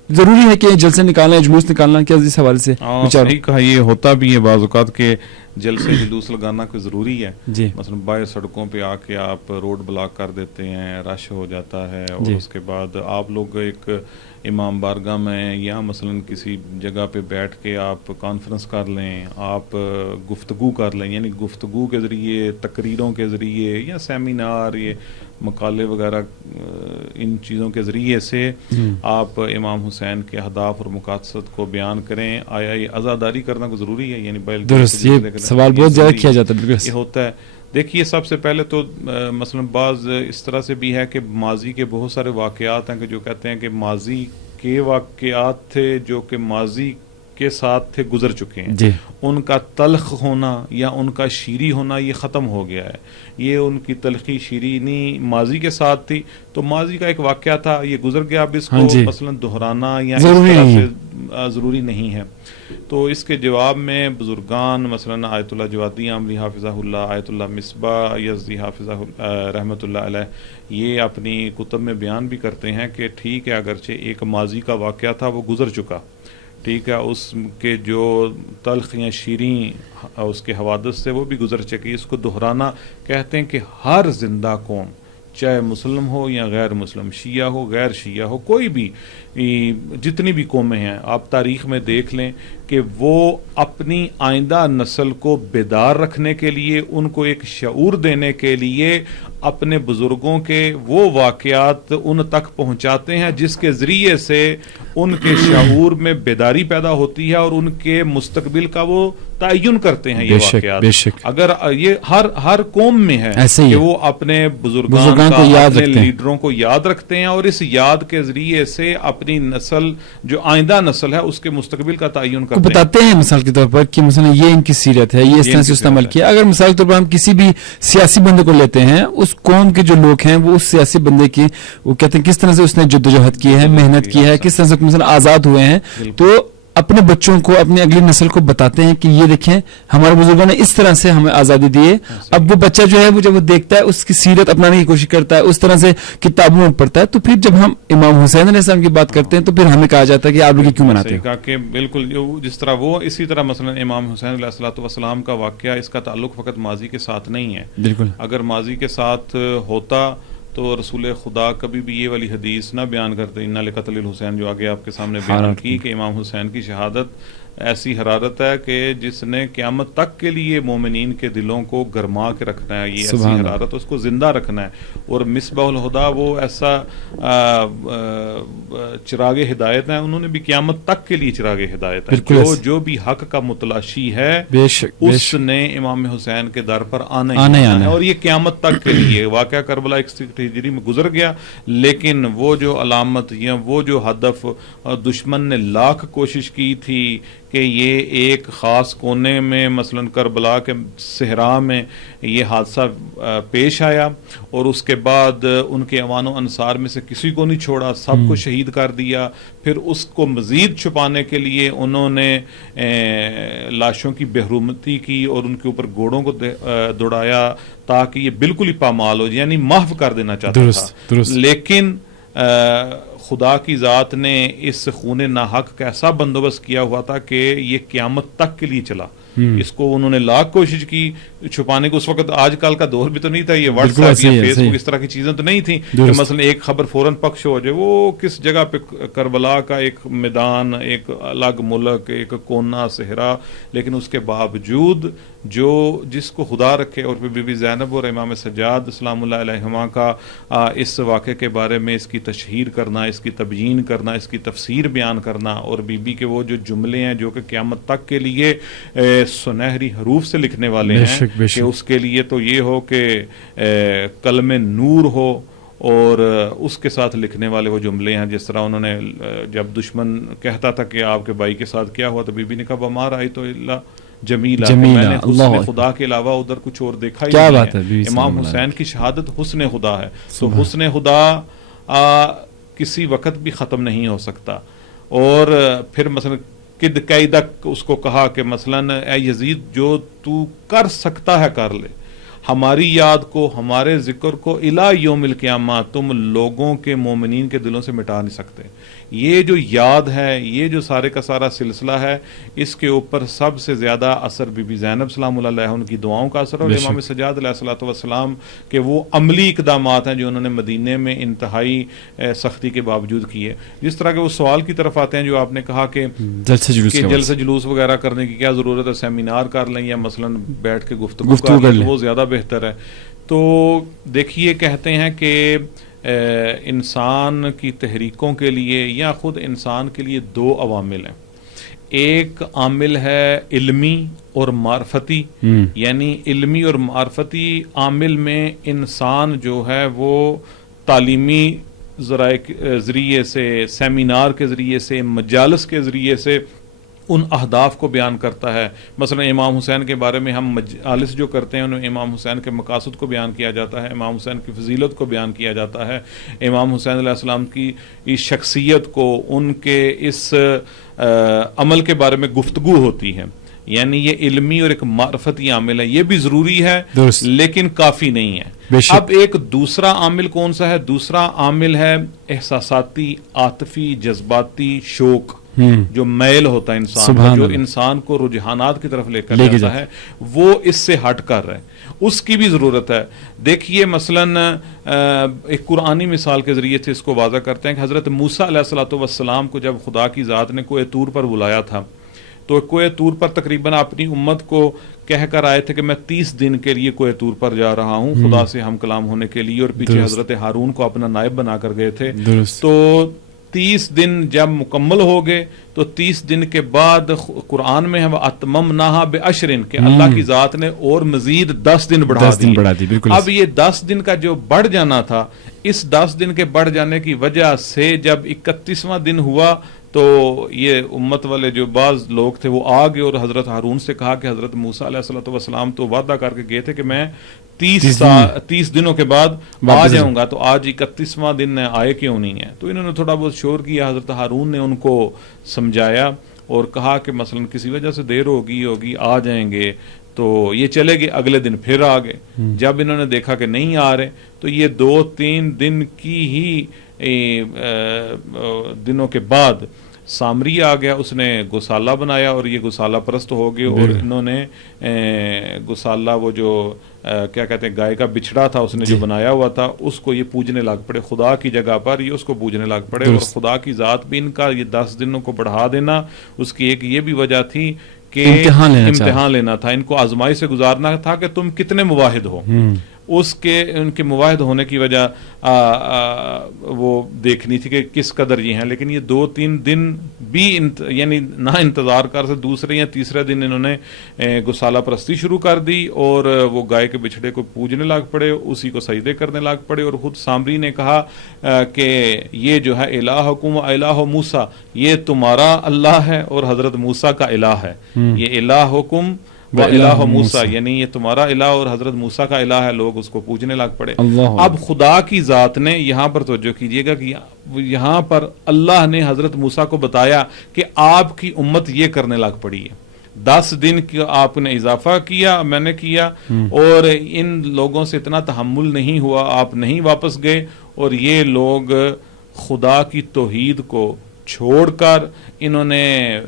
ضروری ہے کہ جلسے نکالنا، جلوس نکالنا، کیا اس حوالے سے صحیح کہا. یہ ہوتا بھی ہے بعض اوقات کہ جلسے جلوس لگانا کوئی ضروری ہے. مثلا باہر سڑکوں پہ آ کے آپ روڈ بلاک کر دیتے ہیں، رش ہو جاتا ہے، اور اس کے بعد آپ لوگ ایک امام بارگاہ میں یا مثلا کسی جگہ پہ بیٹھ کے آپ کانفرنس کر لیں، آپ گفتگو کر لیں، یعنی گفتگو کے ذریعے، تقریروں کے ذریعے یا سیمینار، یہ مقالے وغیرہ، ان چیزوں کے ذریعے سے آپ امام حسین کے اہداف اور مقاصد کو بیان کریں. آیا یہ عزاداری کرنا کو ضروری ہے؟ یعنی درست، یہ سوال بہت زیادہ کیا جاتا ہے. یہ ہوتا ہے. دیکھیے سب سے پہلے تو مثلا بعض اس طرح سے بھی ہے کہ ماضی کے بہت سارے واقعات ہیں کہ جو کہتے ہیں کہ ماضی کے واقعات تھے جو کہ ماضی کے ساتھ تھے، گزر چکے ہیں، ان کا تلخ ہونا یا ان کا شیریں ہونا یہ ختم ہو گیا ہے. یہ ان کی تلخی شیرینی ماضی کے ساتھ تھی، تو ماضی کا ایک واقعہ تھا، یہ گزر گیا، اب اس کو مثلا دہرانا یا اس طرح سے ضروری نہیں ہے. تو اس کے جواب میں بزرگان مثلا آیت اللہ جوادی عاملی حافظہ اللہ، آیت اللہ مصباح یزدی حافظہ رحمۃ اللہ علیہ، یہ اپنی کتب میں بیان بھی کرتے ہیں کہ ٹھیک ہے، اگرچہ ایک ماضی کا واقعہ تھا وہ گزر چکا، ٹھیک ہے، اس کے جو تلخ یا شیریں اس کے حوادث سے وہ بھی گزر چکی. اس کو دہرانا کہتے ہیں کہ ہر زندہ قوم، چاہے مسلم ہو یا غیر مسلم، شیعہ ہو غیر شیعہ ہو، کوئی بھی جتنی بھی قومیں ہیں، آپ تاریخ میں دیکھ لیں کہ وہ اپنی آئندہ نسل کو بیدار رکھنے کے لیے، ان کو ایک شعور دینے کے لیے اپنے بزرگوں کے وہ واقعات ان تک پہنچاتے ہیں جس کے ذریعے سے ان کے شعور میں بیداری پیدا ہوتی ہے اور ان کے مستقبل کا وہ تعین کرتے ہیں. یہ واقعات اگر یہ ہر قوم میں ہے کہ وہ اپنے بزرگان کا، اپنے لیڈروں کو یاد رکھتے ہیں اور اس یاد کے ذریعے سے اپنی نسل، جو آئندہ نسل ہے، اس کے مستقبل کا تعین کرتے ہیں، بتاتے ہیں مثال کے طور پر کہ مثلا یہ ان کی سیرت ہے، یہ اس طرح سے استعمال کیا. اگر مثال کے طور پر ہم کسی بھی سیاسی بندے کو لیتے ہیں، اس اس قوم کے جو لوگ ہیں وہ اس سیاسی بندے کی وہ کہتے ہیں کس طرح سے اس نے جدوجہد کی ہے, محنت کی ہے, کس طرح سے مثلا آزاد ہوئے ہیں, تو اپنے بچوں کو, اپنی اگلی نسل کو بتاتے ہیں کہ یہ دیکھیں ہمارے بزرگوں نے اس طرح سے ہمیں آزادی دی ہے. اب وہ بچہ جو ہے وہ جب وہ دیکھتا ہے اس کی سیرت اپنانے کی کوشش کرتا ہے, اس طرح سے کتابوں میں پڑھتا ہے, تو پھر جب ہم امام حسین علیہ السلام کی بات کرتے ہیں تو پھر ہمیں کہا جاتا ہے کہ آپ لوگ کیوں مناتے ہیں. کہ بالکل جس طرح وہ اسی طرح مثلا امام حسین علیہ الصلوۃ والسلام کا واقعہ, اس کا تعلق فقط ماضی کے ساتھ نہیں ہے. بالکل, اگر ماضی کے ساتھ ہوتا تو رسول خدا کبھی بھی یہ والی حدیث نہ بیان کرتے اِنَّ لِقَتْلِ الحسین, جو آگے آپ کے سامنے بیان کی کہ امام حسین کی شہادت ایسی حرارت ہے کہ جس نے قیامت تک کے لیے مومنین کے دلوں کو گرما کے رکھنا ہے, یہ ایسی حرارت اس کو زندہ رکھنا ہے. اور مصباح الہدا وہ ایسا چراغ ہدایت ہے, انہوں نے بھی قیامت تک کے لیے چراغ ہدایت ہے. جو بھی حق کا متلاشی ہے اس نے امام حسین کے در پر آنا ہے, اور یہ قیامت تک کے لیے. واقعہ کربلا 61 ہجری میں گزر گیا, لیکن وہ جو علامت یا وہ جو ہدف دشمن نے لاکھ کوشش کی تھی کہ یہ ایک خاص کونے میں مثلا کربلا کے صحرا میں یہ حادثہ پیش آیا, اور اس کے بعد ان کے اعوان و انصار میں سے کسی کو نہیں چھوڑا, سب کو شہید کر دیا. پھر اس کو مزید چھپانے کے لیے انہوں نے لاشوں کی بےحرمتی کی اور ان کے اوپر گھوڑوں کو دوڑایا تاکہ یہ بالکل ہی پامال ہو, یعنی محو کر دینا چاہتا تھا. لیکن خدا کی ذات نے اس خون ناحق کا ایسا بندوبست کیا ہوا تھا کہ یہ قیامت تک کے لیے چلا. اس کو انہوں نے لاکھ کوشش کی چھپانے کو. اس وقت آج کل کا دور بھی تو نہیں تھا, یہ واٹس ایپ یا فیس بک اس طرح کی چیزیں تو نہیں تھیں کہ مثلا ایک خبر فوراً پکش ہو جائے. وہ کس جگہ پہ کربلا کا ایک میدان, ایک الگ ملک, ایک کونا صحرا, لیکن اس کے باوجود جس کو خدا رکھے. اور بی بی زینب اور امام سجاد سلام اللہ علیہما کا اس واقعے کے بارے میں اس کی تشہیر کرنا, اس کی تبیین کرنا, اس کی تفسیر بیان کرنا, اور بی بی کے وہ جو جملے ہیں جو کہ قیامت تک کے لیے سنہری حروف سے لکھنے والے ہیں کہ اس کے لیے تو یہ ہو کہ قلم نور ہو, اور اس کے ساتھ لکھنے والے وہ جملے ہیں جس طرح انہوں نے جب دشمن کہتا تھا کہ آپ کے بھائی کے ساتھ کیا ہوا, تو بی بی نے کہا وما رأیت الا جمیلہ, میں نے حسن خدا کے علاوہ ادھر کچھ اور دیکھا ہی نہیں ہے. امام حسین کی شہادت حسن خدا ہے, تو حسن خدا کسی وقت بھی ختم نہیں ہو سکتا. اور پھر مثلا کد قیدک اس کو کہا کہ مثلا اے یزید جو تو کر سکتا ہے کر لے, ہماری یاد کو, ہمارے ذکر کو الی یوم القیامہ تم لوگوں کے مومنین کے دلوں سے مٹا نہیں سکتے. یہ جو یاد ہے, یہ جو سارے کا سارا سلسلہ ہے, اس کے اوپر سب سے زیادہ اثر بی بی زینب سلام اللہ علیہ ان کی دعاؤں کا اثر, اور امام سجاد علیہ الصلوۃ والسلام کے وہ عملی اقدامات ہیں جو انہوں نے مدینے میں انتہائی سختی کے باوجود کیے. جس طرح کے وہ سوال کی طرف آتے ہیں جو آپ نے کہا کہ جلسہ جلوس وغیرہ کرنے کی کیا ضرورت ہے, سیمینار کر لیں یا مثلا بیٹھ کے گفتگو کر لیں, وہ زیادہ بہتر ہے. تو دیکھیے کہتے ہیں کہ انسان کی تحریکوں کے لیے یا خود انسان کے لیے دو عوامل ہیں. ایک عامل ہے علمی اور معرفتی, یعنی علمی اور معرفتی عامل میں انسان جو ہے وہ تعلیمی ذریعے سے, سیمینار کے ذریعے سے, مجالس کے ذریعے سے ان اہداف کو بیان کرتا ہے. مثلا امام حسین کے بارے میں ہم مجالس جو کرتے ہیں انہیں امام حسین کے مقاصد کو بیان کیا جاتا ہے, امام حسین کی فضیلت کو بیان کیا جاتا ہے, امام حسین علیہ السلام کی اس شخصیت کو, ان کے اس عمل کے بارے میں گفتگو ہوتی ہے. یعنی یہ علمی اور ایک معرفتی عامل ہے, یہ بھی ضروری ہے لیکن کافی نہیں ہے. اب ایک دوسرا عامل کون سا ہے؟ دوسرا عامل ہے احساساتی, عاطفی, جذباتی شوق, جو میل ہوتا ہے انسان کا, جو انسان کو رجحانات کی طرف لے کر جاتا ہے, وہ اس سے ہٹ کر رہے, اس کی بھی ضرورت ہے. دیکھیے مثلا ایک قرآنی مثال کے ذریعے سے اس کو واضح کرتے ہیں کہ حضرت موسیٰ علیہ الصلوۃ والسلام کو جب خدا کی ذات نے کوہ طور پر بلایا تھا, تو کوہ طور پر تقریباً اپنی امت کو کہہ کر آئے تھے کہ میں 30 دن کے لیے کوہ طور پر جا رہا ہوں خدا سے ہم کلام ہونے کے لیے, اور پیچھے حضرت ہارون کو اپنا نائب بنا کر گئے تھے. تو 30 دن جب مکمل ہو گئے تو 30 دن کے بعد قرآن میں ہے وَأَتْمَمْنَاهَا بِعَشْرٍ کہ اللہ کی ذات نے اور مزید 10 دن بڑھا دی. اب یہ 10 دن کا جو بڑھ جانا تھا, اس 10 دن کے بڑھ جانے کی وجہ سے جب 31واں دن ہوا تو یہ امت والے جو بعض لوگ تھے وہ آ گئے اور حضرت ہارون سے کہا کہ حضرت موسیٰ علیہ الصلوۃ والسلام تو وعدہ کر کے گئے تھے کہ میں 30 دنوں کے بعد آ جاؤں گا، تو آج 31واں دن آئے کیوں نہیں ہے؟ تو انہوں نے تھوڑا بہت شور کیا، حضرت ہارون نے ان کو سمجھایا اور کہا کہ مثلا کسی وجہ سے دیر ہوگی آ جائیں گے، تو یہ چلے گئے، اگلے دن پھر آ گئے۔ جب انہوں نے دیکھا کہ نہیں آ رہے تو یہ 2-3 دن کی ہی دنوں کے بعد سامری آ گیا، اس نے گسالہ بنایا اور یہ گسالہ پرست ہو گئے، اور انہوں نے گسالہ وہ جو کیا کہتے ہیں گائے کا بچڑا تھا اس نے جو بنایا ہوا تھا اس کو یہ پوجنے لگ پڑے، خدا کی جگہ پر یہ اس کو پوجنے لگ پڑے، اور خدا کی ذات بھی ان کا یہ 10 دنوں کو بڑھا دینا اس کی ایک یہ بھی وجہ تھی کہ امتحان لینا تھا، ان کو آزمائی سے گزارنا تھا کہ تم کتنے موحد ہو، اس کے ان کے موحد ہونے کی وجہ وہ دیکھنی تھی کہ کس قدر یہ ہیں۔ لیکن یہ 2-3 دن بھی یعنی نہ انتظار کر سے دوسرے یا تیسرے دن انہوں نے گسالہ پرستی شروع کر دی اور وہ گائے کے بچھڑے کو پوجنے لگ پڑے، اسی کو سجدے کرنے لگ پڑے، اور خود سامری نے کہا کہ یہ جو ہے الہکم و الہ موسیٰ، یہ تمہارا اللہ ہے اور حضرت موسیٰ کا الہ ہے، یہ الہکم و الہ موسیٰ یعنی یہ تمہارا الہ اور حضرت موسیٰ کا الہ ہے، لوگ اس کو پوجنے لگ پڑے۔ اب خدا کی ذات نے یہاں پر توجہ کیجئے گا کہ یہاں پر اللہ نے حضرت موسیٰ کو بتایا کہ آپ کی امت یہ کرنے لگ پڑی ہے، 10 دن کی آپ نے اضافہ کیا، میں نے کیا، اور ان لوگوں سے اتنا تحمل نہیں ہوا، آپ نہیں واپس گئے، اور یہ لوگ خدا کی توحید کو چھوڑ کر انہوں نے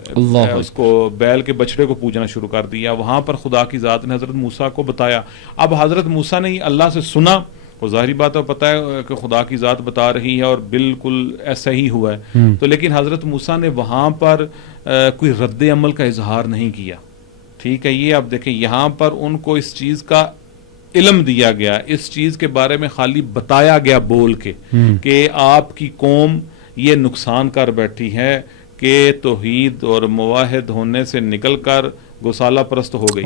اس کو بیل کے بچڑے کو پوجنا شروع کر دیا۔ وہاں پر خدا کی ذات نے حضرت موسیٰ کو بتایا۔ اب حضرت موسیٰ نے اللہ سے سنا، وہ ظاہری بات ہے پتہ ہے کہ خدا کی ذات بتا رہی ہے اور بالکل ایسا ہی ہوا ہے، تو لیکن حضرت موسیٰ نے وہاں پر کوئی رد عمل کا اظہار نہیں کیا، ٹھیک ہے۔ یہ آپ دیکھیں یہاں پر ان کو اس چیز کا علم دیا گیا، اس چیز کے بارے میں خالی بتایا گیا بول کے کہ آپ کی قوم یہ نقصان کر بیٹھی ہے کہ توحید اور موحد ہونے سے نکل کر گسالہ پرست ہو گئی۔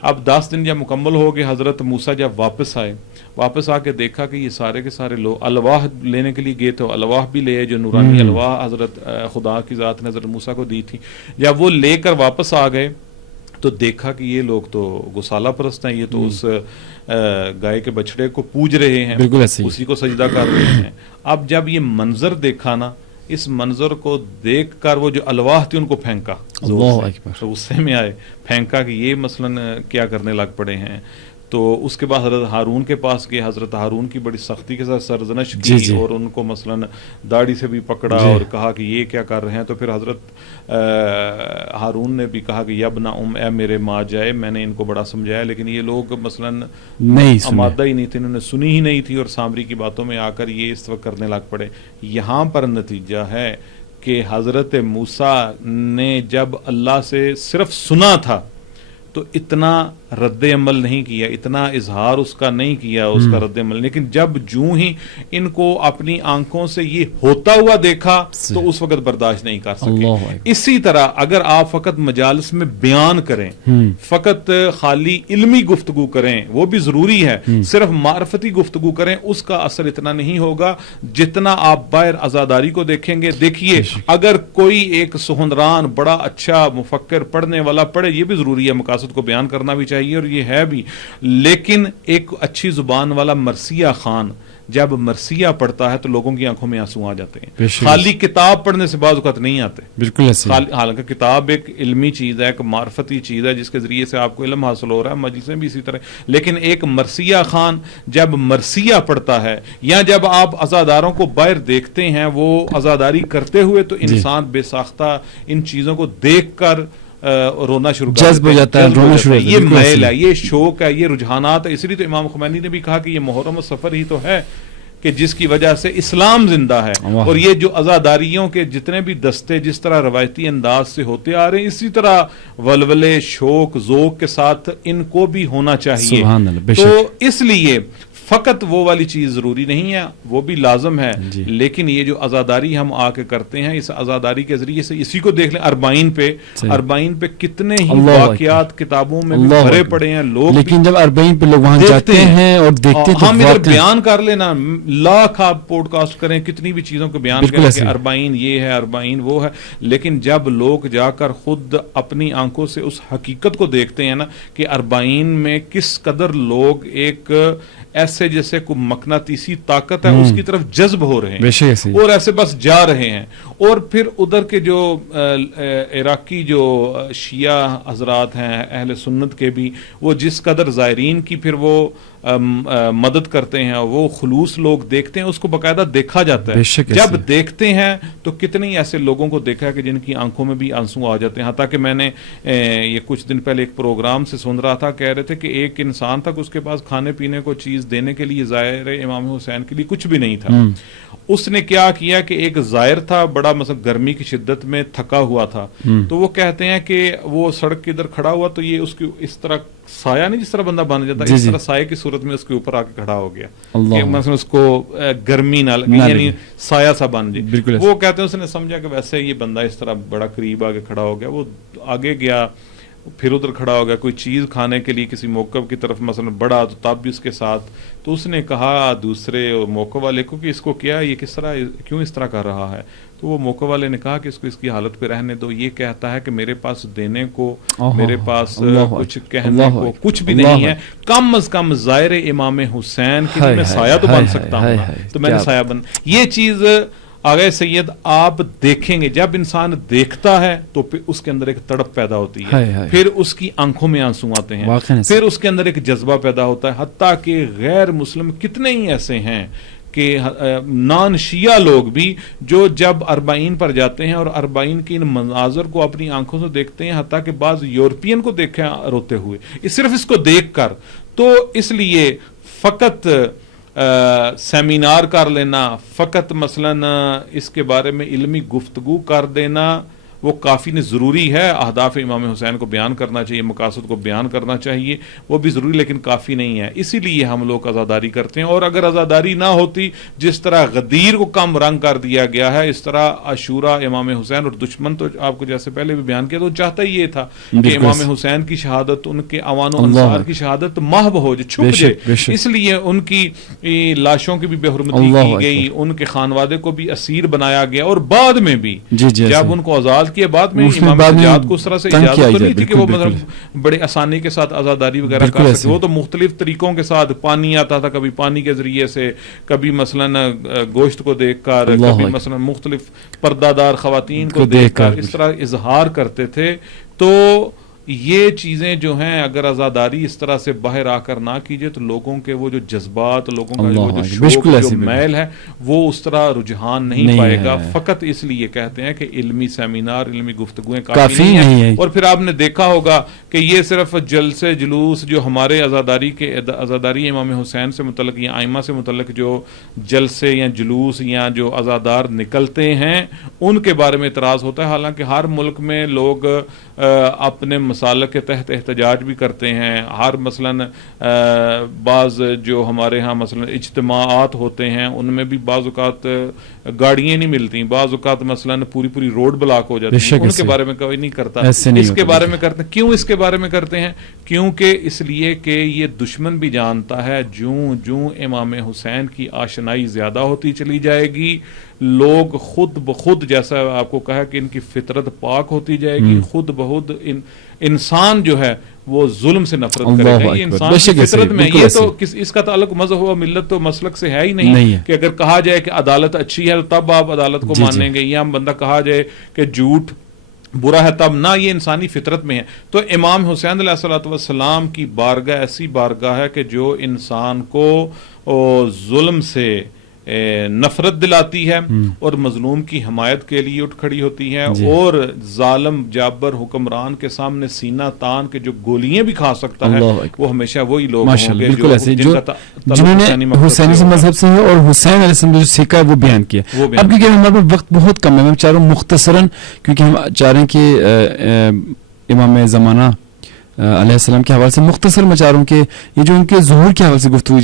اب 10 دن جب مکمل ہو گئے، حضرت موسیٰ جب واپس آئے، واپس آ کے دیکھا کہ یہ سارے کے سارے لوگ الواح لینے کے لیے گئے تھے، الواح بھی لے جو نورانی الواح حضرت خدا کی ذات نے حضرت موسیٰ کو دی تھی، جب وہ لے کر واپس آ گئے تو دیکھا کہ یہ لوگ تو گسالہ پرست ہیں، یہ تو اس گائے کے بچڑے کو پوج رہے ہیں، اسی کو سجدہ کر رہے ہیں۔ اب جب یہ منظر دیکھا نا، اس منظر کو دیکھ کر وہ جو الواح تھی ان کو پھینکا، غصے میں آئے، پھینکا کہ یہ مثلاً کیا کرنے لگ پڑے ہیں۔ تو اس کے بعد حضرت ہارون کے پاس گئے، حضرت ہارون کی بڑی سختی کے ساتھ سرزنش کی اور ان کو مثلاً داڑھی سے بھی پکڑا اور کہا کہ یہ کیا کر رہے ہیں۔ تو پھر حضرت ہارون نے بھی کہا کہ یبن اے میرے ماں جائے، میں نے ان کو بڑا سمجھایا لیکن یہ لوگ مثلاً آمادہ ہی نہیں تھے، انہوں نے سنی ہی نہیں تھی، اور سامری کی باتوں میں آ کر یہ اس وقت کرنے لگ پڑے۔ یہاں پر نتیجہ ہے کہ حضرت موسیٰ نے جب اللہ سے صرف سنا تھا تو اتنا رد عمل نہیں کیا، اتنا اظہار اس کا نہیں کیا اس کا رد عمل، لیکن جب جوں ہی ان کو اپنی آنکھوں سے یہ ہوتا ہوا دیکھا تو اس وقت برداشت نہیں کر سکے۔ اسی طرح اگر آپ فقط مجالس میں بیان کریں، فقط خالی علمی گفتگو کریں، وہ بھی ضروری ہے، صرف معرفتی گفتگو کریں، اس کا اثر اتنا نہیں ہوگا جتنا آپ باہر عزاداری کو دیکھیں گے۔ دیکھیے اگر کوئی ایک سخنران بڑا اچھا مفکر پڑھنے والا پڑھے، یہ بھی ضروری ہے، مقاصد کو بیان کرنا بھی چاہیے اور یہ ہے بھی، لیکن ایک اچھی زبان والا مرثیہ خان جب مرثیہ پڑھتا ہے تو لوگوں کی آنکھوں میں آنسو آ جاتے ہیں، خالی کتاب پڑھنے سے بعض اوقات نہیں آتے، بالکل، حالانکہ کتاب ایک علمی چیز ہے، ایک معرفتی چیز ہے جس کے ذریعے سے آپ کو علم حاصل ہو رہا ہے، مجلسیں بھی اسی طرح، لیکن ایک مرثیہ خان جب مرثیہ پڑھتا ہے یا جب آپ عزاداروں کو باہر دیکھتے ہیں وہ عزاداری کرتے ہوئے، تو انسان بے ساختہ ان چیزوں کو دیکھ کر رونا شروع جذب ہو جاتا ہے، یہ میل ہے، یہ شوق ہے، یہ رجحانات ہے۔ اس لیے تو امام خمینی نے بھی کہا کہ یہ محرم و سفر ہی تو ہے کہ جس کی وجہ سے اسلام زندہ ہے، اور یہ جو عزاداریوں کے جتنے بھی دستے جس طرح روایتی انداز سے ہوتے آ رہے ہیں، اسی طرح ولولے، شوق، ذوق کے ساتھ ان کو بھی ہونا چاہیے۔ تو اس لیے فقط وہ والی چیز ضروری نہیں ہے، وہ بھی لازم ہے، لیکن یہ جو عزاداری ہم آ کے کرتے ہیں، اس عزاداری کے ذریعے سے اسی کو دیکھ لیں، اربعین پہ کتنے ہی واقعات کتابوں میں بھرے پڑے ہیں، لوگ لیکن جب اربعین پہ لوگ وہاں جاتے ہیں اور دیکھتے ہیں، ہم ادھر بیان کر لینا، لاکھ آپ پوڈ کاسٹ کریں, کتنی بھی چیزوں کو بیان کریں کہ اربعین یہ ہے, اربعین وہ ہے, لیکن جب لوگ جا کر خود اپنی آنکھوں سے اس حقیقت کو دیکھتے ہیں نا کہ اربعین میں کس قدر لوگ ایک ایسے جیسے کوئی مقناطیسی طاقت ہے اس کی طرف جذب ہو رہے ہیں اور ایسے بس جا رہے ہیں, اور پھر ادھر کے جو عراقی جو شیعہ حضرات ہیں اہل سنت کے بھی, وہ جس قدر زائرین کی پھر وہ مدد کرتے ہیں, وہ خلوص لوگ دیکھتے ہیں, اس کو باقاعدہ دیکھا جاتا ہے. جب دیکھتے ہیں تو کتنے ایسے لوگوں کو دیکھا ہے کہ جن کی آنکھوں میں بھی آنسو آ جاتے ہیں. حتیٰ کہ میں نے یہ کچھ دن پہلے ایک پروگرام سے سن رہا تھا, کہہ رہے تھے کہ ایک انسان تھا کہ اس کے پاس کھانے پینے کو چیز دینے کے لیے زائر امام حسین کے لیے کچھ بھی نہیں تھا. اس نے کیا کیا کہ ایک زائر تھا بڑا مثلا گرمی کی شدت میں تھکا ہوا تھا, تو وہ کہتے ہیں کہ وہ سڑک کے ادھر کھڑا ہوا تو یہ اس کی اس طرح سایہ نہیں جس طرح بندہ بن جاتا ہے, اس طرح سایہ کی صورت میں اس کے اوپر آ کے کھڑا ہو گیا کہ مثلا اس کو گرمی نہ لگے, یعنی سایہ سا بن جائے. وہ کہتے ہیں اس نے سمجھا کہ ویسے یہ بندہ اس طرح بڑا قریب آ کے کھڑا ہو گیا, وہ آگے گیا پھر ادھر کھڑا ہو گیا کوئی چیز کھانے کے لیے کسی موقع کی طرف مثلا بڑا, تو تب بھی اس کے ساتھ, تو اس نے کہا دوسرے موقع والے کو کہ اس کو کیا, یہ کس طرح کیوں اس طرح کر رہا ہے. تو وہ موقع والے نے کہا کہ اس کو اس کی حالت پہ رہنے دو, یہ کہتا ہے کہ میرے پاس دینے کو, میرے پاس کچھ کہنے کو کچھ بھی نہیں ہے, کم از کم ظاہر امام حسین کی میں سایہ تو بن سکتا ہوں, تو میں نے سایہ بن. یہ چیز آگے سید آپ دیکھیں گے, جب انسان دیکھتا ہے تو پھر اس کے اندر ایک تڑپ پیدا ہوتی ہے, پھر اس کی آنکھوں میں آنسو آتے ہیں, پھر اس کے اندر ایک جذبہ پیدا ہوتا ہے. حتیٰ کہ غیر مسلم کتنے ہی ایسے ہیں کہ نان شیعہ لوگ بھی جو جب اربعین پر جاتے ہیں اور اربعین کے ان مناظر کو اپنی آنکھوں سے دیکھتے ہیں, حتیٰ کہ بعض یورپین کو دیکھیں روتے ہوئے صرف اس کو دیکھ کر. تو اس لیے فقط سیمینار کر لینا, فقط مثلا اس کے بارے میں علمی گفتگو کر دینا وہ کافی نہیں, ضروری ہے اہداف امام حسین کو بیان کرنا چاہیے, مقاصد کو بیان کرنا چاہیے, وہ بھی ضروری, لیکن کافی نہیں ہے. اسی لیے ہم لوگ عزاداری کرتے ہیں, اور اگر عزاداری نہ ہوتی, جس طرح غدیر کو کم رنگ کر دیا گیا ہے, اس طرح عاشورہ امام حسین, اور دشمن تو آپ کو جیسے پہلے بھی بیان کیا تو چاہتا ہی یہ تھا کہ امام حسین کی شہادت, ان کے اوان و انصار کی شہادت محو ہو جائے, چھپ جائے. اس لیے ان کی لاشوں کی بھی بے حرمتی کی گئی, ان کے خانوادے کو بھی اسیر بنایا گیا, اور بعد میں بھی جب ان کو آزاد کے بعد میں امام سجاد کو اس طرح سے اجازت تو نہیں تھی کہ وہ مطلب بڑے آسانی کے ساتھ عزاداری وغیرہ کر سکے. وہ تو مختلف طریقوں کے ساتھ, پانی آتا تھا کبھی پانی کے ذریعے سے, کبھی مثلا گوشت کو دیکھ کر, کبھی مثلا مختلف پردہ دار خواتین کو دیکھ کر اس طرح اظہار کرتے تھے. تو یہ چیزیں جو ہیں اگر عزاداری اس طرح سے باہر آ کر نہ کیجئے تو لوگوں کے وہ جو جذبات, لوگوں کا جو شوق, جو میل ہے, وہ اس طرح رجحان نہیں پائے گا. فقط اس لیے کہتے ہیں کہ علمی سیمینار, علمی گفتگویں کافی نہیں ہیں. اور پھر آپ نے دیکھا ہوگا کہ یہ صرف جلسے جلوس جو ہمارے عزاداری امام حسین سے متعلق یا ائمہ سے متعلق جو جلسے یا جلوس یا جو عزادار نکلتے ہیں ان کے بارے میں اعتراض ہوتا ہے. حالانکہ ہر ملک میں لوگ اپنے مسالک کے تحت احتجاج بھی کرتے ہیں. ہر مثلا بعض جو ہمارے ہاں مثلا اجتماعات ہوتے ہیں ان میں بھی بعض اوقات گاڑیاں نہیں ملتی, بعض اوقات مثلا پوری روڈ بلاک ہو جاتی ہے. ان کے بارے میں کوئی نہیں کرتا, اس کے بارے میں کرتے ہیں. کیوں اس کے بارے میں کرتے ہیں؟ کیونکہ اس لیے کہ یہ دشمن بھی جانتا ہے جوں امام حسین کی آشنائی زیادہ ہوتی چلی جائے گی, لوگ خود بخود, جیسا آپ کو کہا کہ ان کی فطرت پاک ہوتی جائے گی, خود بخود انسان جو ہے وہ ظلم سے نفرت کرے گا. یہ انسان کی فطرت میں, یہ تو اس کا تعلق مذہب و ملت تو مسلک سے ہے ہی نہیں کہ اگر کہا جائے کہ عدالت اچھی ہے تب آپ عدالت کو مانیں گے, یا بندہ کہا جائے کہ جھوٹ برا ہے تب نہ, یہ انسانی فطرت میں ہے. تو امام حسین علیہ الصلوۃ والسلام کی بارگاہ ایسی بارگاہ ہے کہ جو انسان کو ظلم سے نفرت دلاتی ہے اور مظلوم کی حمایت کے لیے اٹھ کھڑی ہوتی ہے, اور ظالم جابر حکمران کے سامنے سینہ تان کے جو گولیاں بھی کھا سکتا ہے وہ ہمیشہ وہی لوگ ہوں گے جنہوں نے حسینی مذہب سے ہے اور حسین علیہ السلام جو سیکھا ہے وہ بیان کیا. اب کیونکہ ہمارے پاس وقت بہت کم ہے, میں چاہ رہا ہوں مختصراً, کیونکہ ہم چاہ رہے ہیں کہ امام زمانہ علیہ السلام کے حوالے سے مختصر میں چاہ رہا ہوں کہ یہ جو ان کے ظہور کے حوالے سے گفتگو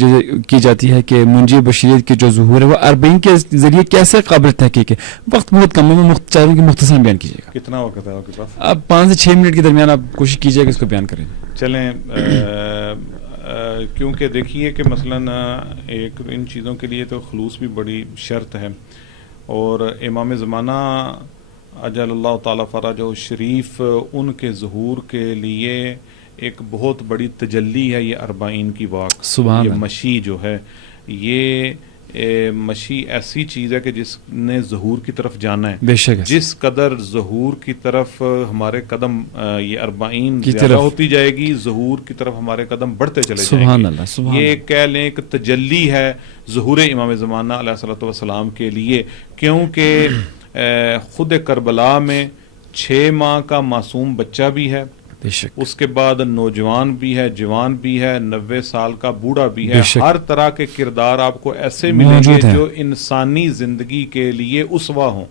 کی جاتی ہے کہ منجی بشریت کے جو ظہور ہے وہ اربعین کے ذریعے کیسے قابل تحقیق ہے. وقت بہت کم ہے, میں چاہ رہا ہوں کہ مختصر بیان کیجیے گا. کتنا وقت ہے آپ کے پاس؟ اب 5 سے 6 منٹ کے درمیان آپ کوشش کیجیے کہ اس کو بیان کریں. چلیں کیونکہ دیکھیے کہ مثلاً ایک ان چیزوں کے لیے تو خلوص بھی بڑی شرط ہے، اور امام زمانہ اجل اللہ تعالیٰ فرجہ شریف ان کے ظہور کے لیے ایک بہت بڑی تجلی ہے یہ 40 کی واق، یہ مشی جو ہے، یہ مشی ایسی چیز ہے کہ جس نے ظہور کی طرف جانا ہے، بے شک جس قدر ظہور کی طرف ہمارے قدم یہ 40 زیادہ ہوتی جائے گی، ظہور کی طرف ہمارے قدم بڑھتے چلے جائیں گے۔ یہ کہہ لیں کہ تجلی ہے ظہور امام زمانہ علیہ الصلوۃ والسلام کے لیے، کیونکہ خود کربلا میں 6 ماہ کا معصوم بچہ بھی ہے، اس کے بعد نوجوان بھی ہے، جوان بھی ہے، 90 سال کا بوڑھا بھی ہے، ہر طرح کے کردار آپ کو ایسے ملیں گے جو انسانی زندگی کے لیے اسوہ ہوں،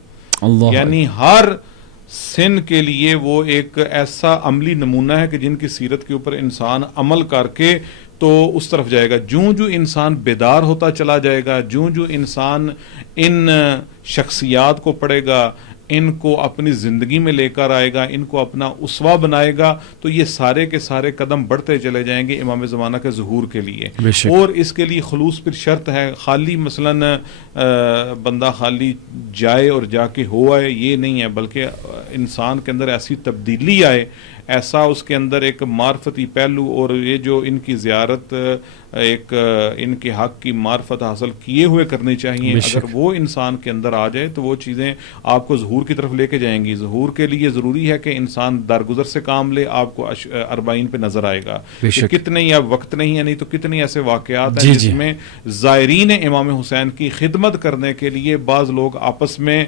یعنی ہر سن کے لیے وہ ایک ایسا عملی نمونہ ہے کہ جن کی سیرت کے اوپر انسان عمل کر کے تو اس طرف جائے گا۔ جوں جو انسان بیدار ہوتا چلا جائے گا، جوں جو انسان ان شخصیات کو پڑھے گا، ان کو اپنی زندگی میں لے کر آئے گا، ان کو اپنا اسوہ بنائے گا، تو یہ سارے کے سارے قدم بڑھتے چلے جائیں گے امام زمانہ کے ظہور کے لیے۔ اور اس کے لیے خلوص پھر شرط ہے، خالی مثلاً بندہ خالی جائے اور جا کے ہو آئے یہ نہیں ہے، بلکہ انسان کے اندر ایسی تبدیلی آئے، ایسا اس کے اندر ایک معرفتی پہلو، اور یہ جو ان کی زیارت ایک ان کے حق کی معرفت حاصل کیے ہوئے کرنی چاہیے، اگر وہ انسان کے اندر آ جائے تو وہ چیزیں آپ کو ظہور کی طرف لے کے جائیں گی۔ ظہور کے لیے ضروری ہے کہ انسان درگزر سے کام لے، آپ کو 40 پہ نظر آئے گا۔ کتنے یا وقت نہیں ہے، نہیں تو کتنے ایسے واقعات ہیں جس میں زائرین امام حسین کی خدمت کرنے کے لیے بعض لوگ آپس میں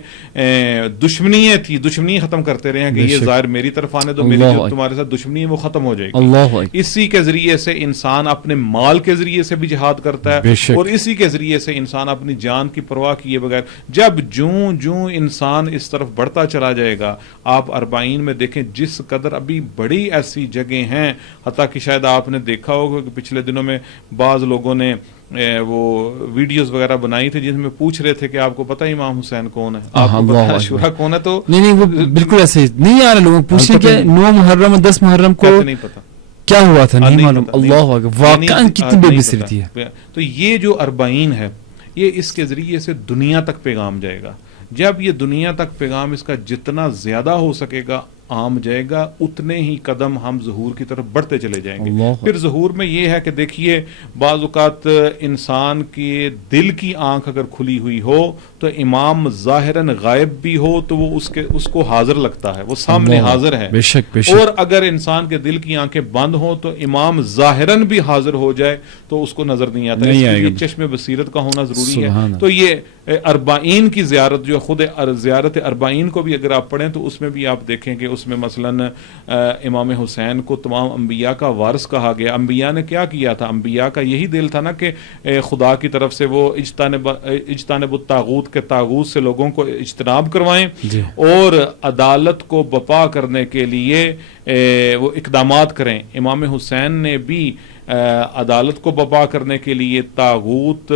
دشمنی ختم کرتے رہے ہیں کہ یہ زائر میری طرف آنے دو، میری جو تمہارے ساتھ دشمنی ہے وہ ختم ہو جائے گی۔ اسی کے ذریعے سے انسان اپنے مال کے ذریعے سے بھی جہاد کرتا ہے، اور اسی کے ذریعے سے انسان اپنی جان کی پرواہ کیے بغیر جب جوں انسان اس طرف بڑھتا چلا جائے گا، آپ 40 میں دیکھیں جس قدر ابھی بڑی ایسی جگہ ہیں، حتیٰ کہ شاید آپ نے دیکھا ہوگا کہ پچھلے دنوں میں بعض لوگوں نے وہ ویڈیوز وغیرہ بنائی تھی جس میں پوچھ رہے تھے کہ آپ کو پتہ ہے امام حسین کون ہے، آپ کو پتہ ہے عاشورہ کون ہے، تو نہیں وہ بالکل ایسے نہیں آ رہے لوگ پوچھنے کہ 9 محرم اور 10 محرم کو نہیں پتہ کیا ہوا تھا، نہیں معلوم۔ اللہ اکبر، واقعاً کتنی بے بصری تھی۔ تو یہ جو 40 ہے، یہ اس کے ذریعے سے دنیا تک پیغام جائے گا۔ جب یہ دنیا تک پیغام اس کا جتنا زیادہ ہو سکے گا عام جائے گا، اتنے ہی قدم ہم ظہور کی طرف بڑھتے چلے جائیں گے۔ پھر ظہور میں یہ ہے کہ دیکھیے بعض اوقات انسان کے دل کی آنکھ اگر کھلی ہوئی ہو تو امام ظاہراً غائب بھی ہو تو وہ اس کو حاضر لگتا ہے، وہ سامنے حاضر ہے، اور اگر انسان کے دل کی آنکھیں بند ہوں تو امام ظاہراً بھی حاضر ہو جائے تو اس کو نظر نہیں آتا، اس کے لیے چشم بصیرت کا ہونا ضروری ہے۔ تو یہ 40 کی زیارت جو خود زیارت 40 کو بھی اگر آپ پڑھیں تو اس میں بھی آپ دیکھیں کہ اس میں مثلاً امام حسین کو تمام انبیاء کا وارث کہا گیا۔ انبیاء نے کیا کیا تھا؟ انبیاء کا یہی دل تھا نا کہ خدا کی طرف سے وہ اجتناب الطاغوت کے طاغوت سے لوگوں کو اجتناب کروائیں، اور عدالت کو بپا کرنے کے لیے وہ اقدامات کریں۔ امام حسین نے بھی عدالت کو بپا کرنے کے لیے طاغوت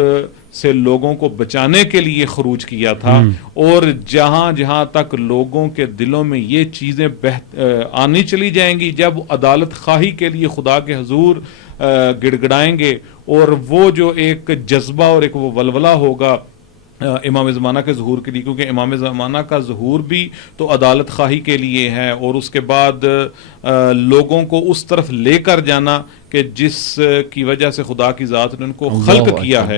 سے لوگوں کو بچانے کے لیے خروج کیا تھا، اور جہاں جہاں تک لوگوں کے دلوں میں یہ چیزیں آنی چلی جائیں گی، جب عدالت خواہی کے لیے خدا کے حضور گڑگڑائیں گے، اور وہ جو ایک جذبہ اور ایک وہ ولولہ ہوگا امام زمانہ کے ظہور کے لیے، کیونکہ امام زمانہ کا ظہور بھی تو عدالت خواہی کے لیے ہے، اور اس کے بعد لوگوں کو اس طرف لے کر جانا کہ جس کی وجہ سے خدا کی ذات نے ان کو خلق کیا ہے،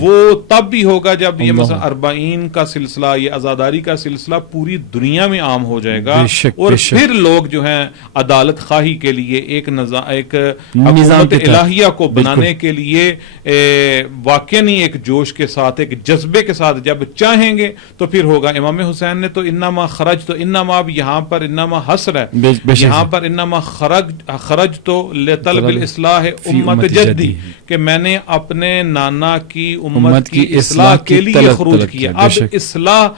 وہ تب بھی ہوگا جب یہ مثلا 40 کا سلسلہ، یہ عزاداری کا سلسلہ پوری دنیا میں عام ہو جائے گا، اور پھر لوگ جو ہیں عدالت خواہی کے لیے ایک حکومت الہیہ کو بنانے کے لیے واقعی نہیں ایک جوش کے ساتھ، ایک جذبے کے ساتھ جب چاہیں گے تو پھر ہوگا۔ امام حسین نے تو انما خرج، تو انما اب یہاں پر انما حسر ہے، یہاں پر انما خرج تو لطلب الاصلاح امت جدی، کہ میں نے اپنے نانا کی امت کی اصلاح کے لیے خروج کیا. اب اصلاح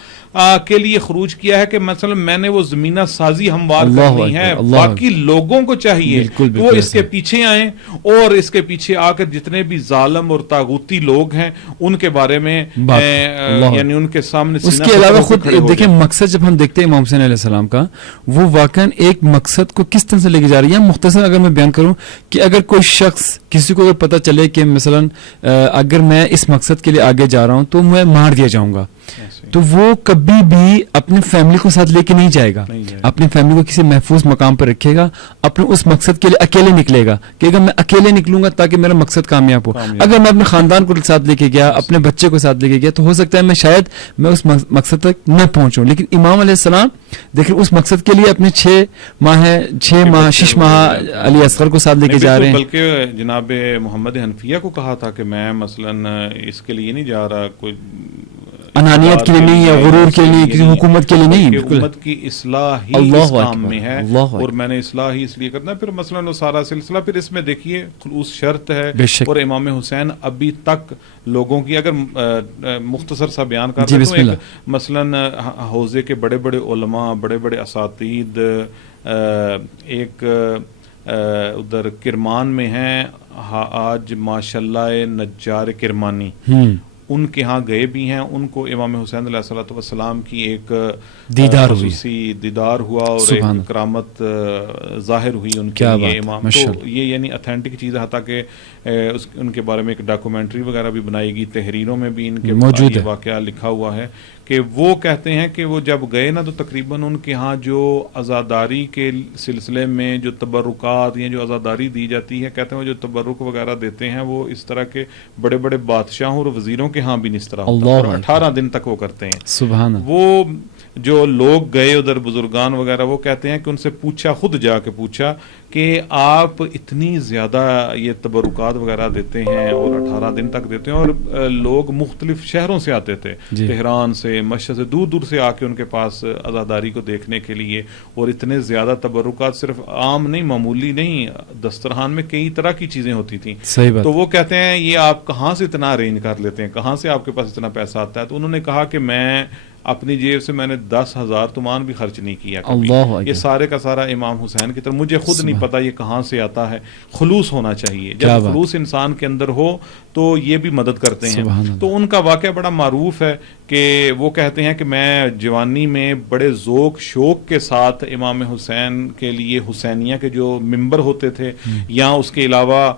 کے لیے خروج کیا ہے کہ مثلا میں نے وہ زمینہ سازی ہموار کرنی ہے. باقی لوگوں کو چاہیے وہ اس کے پیچھے آئیں اور اس کے پیچھے آ کر جتنے بھی ظالم اور طاغوتی لوگ ہیں ان کے بارے میں یعنی ان کے سامنے. اس کے علاوہ خود دیکھیں مقصد جب ہم دیکھتے ہیں امام حسین علیہ السلام کا, وہ واقعا ایک مقصد کو کس طرح سے لے کے جا رہی ہے. مختصر اگر میں بیان کروں کہ اگر کوئی شخص کسی کو اگر پتہ چلے کہ مثلا اگر میں اس مقصد کے لیے آگے جا رہا ہوں تو میں مار دیا جاؤں گا, تو وہ کبھی بھی اپنی فیملی کو ساتھ لے کے نہیں جائے گا, اپنی فیملی کو کسی محفوظ مقام پر رکھے گا, اپنے اس مقصد کے لیے اکیلے نکلے گا کہ اگر میں اکیلے نکلوں گا تاکہ میرا مقصد کامیاب ہو. اگر میں اپنے خاندان کو ساتھ لے کے گیا, اپنے بچے کو ساتھ لے کے گیا, تو ہو سکتا ہے شاید میں اس مقصد تک نہ پہنچوں. لیکن امام علیہ السلام دیکھیں اس مقصد کے لیے اپنے 6 ماہ علی اصغر کو ساتھ لے کے جا رہے ہیں. بلکہ جناب محمد حنفیہ کو کہا تھا کہ میں مثلا اس کے لیے نہیں جا رہا, کوئی انانیت کے لیے نہیں یا غرور کے لیے, کسی حکومت کے لیے نہیں, حکومت کی اصلاح ہی اس کام میں ہے اور میں نے اصلاح ہی اس لیے کرنا ہے. پھر مثلا وہ سارا سلسلہ پھر اس میں دیکھیے خلوص شرط ہے. اور امام حسین ابھی تک لوگوں کی, اگر مختصر سا بیان کر رہے ہیں, مثلا حوزے کے بڑے بڑے علماء, بڑے بڑے اساتید ایک ادھر کرمان میں ہیں آج ماشاءاللہ نجار کرمانی, ان کے ہاں گئے بھی ہیں. ان کو امام حسین علیہ الصلوۃ والسلام کی ایک دیدار ہوا اور ایک کرامت ظاہر ہوئی ان کے لیے امام. تو یہ یعنی اتھینٹک چیز ہے, حتیٰ کہ ان کے بارے میں ایک ڈاکومنٹری وغیرہ بھی بنائی گئی, تحریروں میں بھی ان کے واقعہ لکھا ہوا ہے کہ وہ کہتے ہیں کہ وہ جب گئے نا تو تقریباً ان کے ہاں جو عزاداری کے سلسلے میں جو تبرکات یا جو عزاداری دی جاتی ہے, کہتے ہیں وہ جو تبرک وغیرہ دیتے ہیں وہ اس طرح کے بڑے بڑے بادشاہوں اور وزیروں کے ہاں بھی نہیں اس طرح ہوتا, 18 دن تک وہ کرتے ہیں. سبحان اللہ. وہ جو لوگ گئے ادھر بزرگان وغیرہ وہ کہتے ہیں کہ ان سے پوچھا, خود جا کے پوچھا کہ آپ اتنی زیادہ یہ تبرکات وغیرہ دیتے ہیں اور 18 دن تک دیتے ہیں, اور لوگ مختلف شہروں سے آتے تھے, تہران سے, مشہد سے, دور دور سے آ کے ان کے پاس عزاداری کو دیکھنے کے لیے, اور اتنے زیادہ تبرکات صرف عام نہیں, معمولی نہیں, دسترخوان میں کئی طرح کی چیزیں ہوتی تھیں. تو وہ کہتے ہیں یہ آپ کہاں سے اتنا ارینج کر لیتے ہیں, کہاں سے آپ کے پاس اتنا پیسہ آتا ہے. تو انہوں نے کہا کہ میں اپنی جیب سے میں نے 10,000 تومان بھی خرچ نہیں کیا کبھی, یہ سارے کا سارا امام حسین کی طرف, مجھے خود نہیں پتا یہ کہاں سے آتا ہے. خلوص ہونا چاہیے, جب خلوص انسان کے اندر ہو تو یہ بھی مدد کرتے ہیں. تو ان کا واقعہ بڑا معروف ہے کہ وہ کہتے ہیں کہ میں جوانی میں بڑے ذوق شوق کے ساتھ امام حسین کے لیے حسینیہ کے جو ممبر ہوتے تھے یا اس کے علاوہ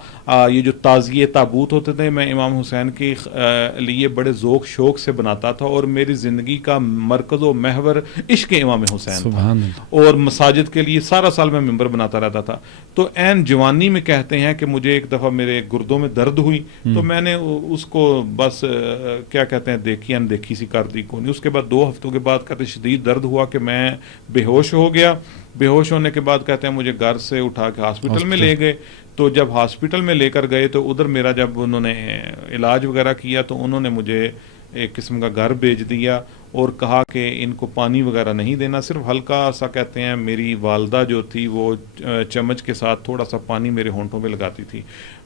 یہ جو تعزیے تابوت ہوتے تھے, میں امام حسین کے لیے بڑے ذوق شوق سے بناتا تھا, اور میری زندگی کا مرکز و محور عشق امام حسین تھا, اور مساجد کے لیے سارا سال میں ممبر بناتا رہتا تھا. تو عین جوانی میں کہتے ہیں کہ مجھے ایک دفعہ میرے گردوں میں درد ہوئی, تو میں نے اس کو بس کیا کہتے ہیں دیکھی اندیکھی سی کر دی کو نہیں. اس کے بعد 2 ہفتوں کے بعد کہتے شدید درد ہوا کہ میں بے ہوش ہو گیا. بے ہوش ہونے کے بعد کہتے ہیں مجھے گھر سے اٹھا کے ہاسپٹل میں لے گئے. تو جب ہاسپٹل میں لے کر گئے تو ادھر میرا جب انہوں نے علاج وغیرہ کیا تو انہوں نے مجھے ایک قسم کا گھر بھیج دیا اور کہا کہ ان کو پانی وغیرہ نہیں دینا, صرف ہلکا سا کہتے ہیں میری والدہ جو تھی وہ چمچ کے ساتھ تھوڑا سا پانی میرے ہونٹوں پہ لگاتی تھی.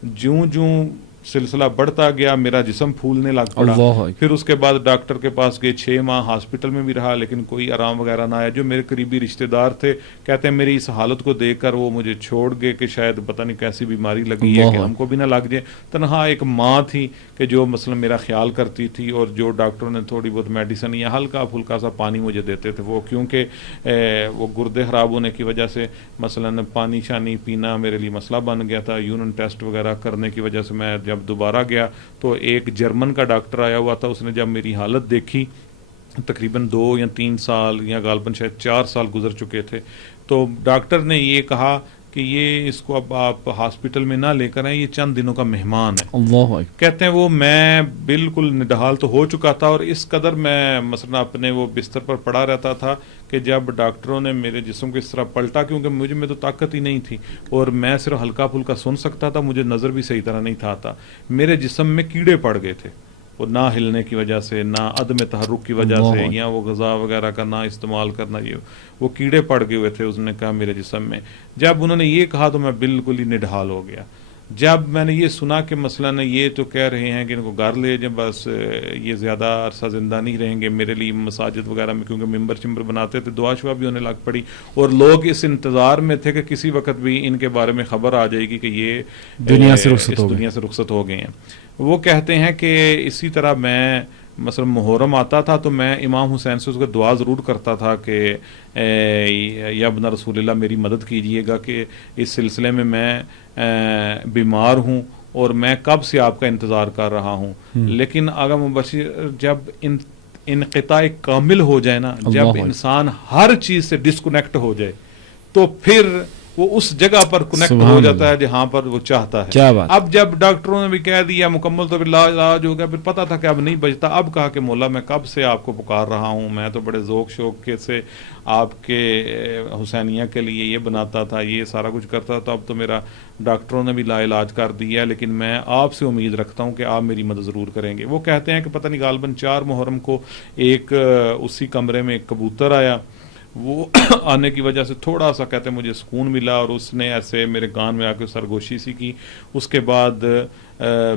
جوں سلسلہ بڑھتا گیا میرا جسم پھولنے لگ پڑا. پھر اس کے بعد ڈاکٹر کے پاس گئے, 6 ماہ ہاسپٹل میں بھی رہا لیکن کوئی آرام وغیرہ نہ آیا. جو میرے قریبی رشتہ دار تھے کہتے ہیں میری اس حالت کو دیکھ کر وہ مجھے چھوڑ گئے کہ شاید پتہ نہیں کیسی بیماری لگی ہے کہ ہم کو بھی نہ لگ جائے. تنہا ایک ماں تھی کہ جو مثلا میرا خیال کرتی تھی, اور جو ڈاکٹروں نے تھوڑی بہت میڈیسن یا ہلکا پھلکا سا پانی مجھے دیتے تھے. وہ کیونکہ وہ گردے خراب ہونے کی وجہ سے مثلا پانی شانی پینا میرے لیے مسئلہ بن گیا تھا. یورین ٹیسٹ وغیرہ کرنے کی وجہ سے میں جب دوبارہ گیا تو ایک جرمن کا ڈاکٹر آیا ہوا تھا, اس نے جب میری حالت دیکھی, تقریباً 2 یا 3 سال یا غالباً شاید 4 سال گزر چکے تھے, تو ڈاکٹر نے یہ کہا کہ یہ اس کو اب آپ ہاسپٹل میں نہ لے کر آئیں, یہ چند دنوں کا مہمان ہے. اللہ کہتے ہیں وہ میں بالکل نڈھال تو ہو چکا تھا, اور اس قدر میں مثلا اپنے وہ بستر پر پڑا رہتا تھا کہ جب ڈاکٹروں نے میرے جسم کو اس طرح پلٹا, کیونکہ مجھے میں تو طاقت ہی نہیں تھی اور میں صرف ہلکا پھلکا سن سکتا تھا, مجھے نظر بھی صحیح طرح نہیں تھا آتا. میرے جسم میں کیڑے پڑ گئے تھے, وہ نہ ہلنے کی وجہ سے, نہ عدم تحرک کی وجہ سے, یا وہ غذا وغیرہ کا نہ استعمال کرنا, یہ وہ کیڑے پڑ گئے ہوئے تھے اس نے کہا میرے جسم میں. جب انہوں نے یہ کہا تو میں بالکل ہی نڈھال ہو گیا. جب میں نے یہ سنا کہ مثلاً یہ تو کہہ رہے ہیں کہ ان کو گھر لے جائیں، بس یہ زیادہ عرصہ زندہ نہیں رہیں گے، میرے لیے مساجد وغیرہ میں کیونکہ ممبر چمبر بناتے تھے، دعا شعا بھی ہونے لگ پڑی، اور لوگ اس انتظار میں تھے کہ کسی وقت بھی ان کے بارے میں خبر آ جائے گی کہ یہ دنیا سے رخصت ہو گئے ہیں۔ وہ کہتے ہیں کہ اسی طرح میں مثلا محرم آتا تھا تو میں امام حسین سے اس کو دعا ضرور کرتا تھا کہ یا ابن رسول اللہ میری مدد کیجئے گا کہ اس سلسلے میں بیمار ہوں اور میں کب سے آپ کا انتظار کر رہا ہوں۔ لیکن آغا مبشر جب انقطاع کامل ہو جائے نا، جب انسان ہر چیز سے ڈسکنیکٹ ہو جائے تو پھر وہ اس جگہ پر کنیکٹ ہو جاتا ہے جہاں پر وہ چاہتا ہے۔ اب جب ڈاکٹروں نے بھی کہہ دیا مکمل تو علاج ہو گیا، پھر پتا تھا کہ اب نہیں بچتا، اب کہا کہ مولا میں کب سے آپ کو پکار رہا ہوں، میں تو بڑے ذوق شوق کے سے آپ کے حسینیہ کے لیے یہ بناتا تھا، یہ سارا کچھ کرتا تھا، اب تو میرا ڈاکٹروں نے بھی لا علاج کر دیا، لیکن میں آپ سے امید رکھتا ہوں کہ آپ میری مدد ضرور کریں گے۔ وہ کہتے ہیں کہ پتہ نہیں غالباً 4 محرم کو ایک اسی کمرے میں ایک کبوتر آیا، وہ آنے کی وجہ سے تھوڑا سا کہتے ہیں مجھے سکون ملا، اور اس نے ایسے میرے کان میں آ کے سرگوشی سی کی۔ اس کے بعد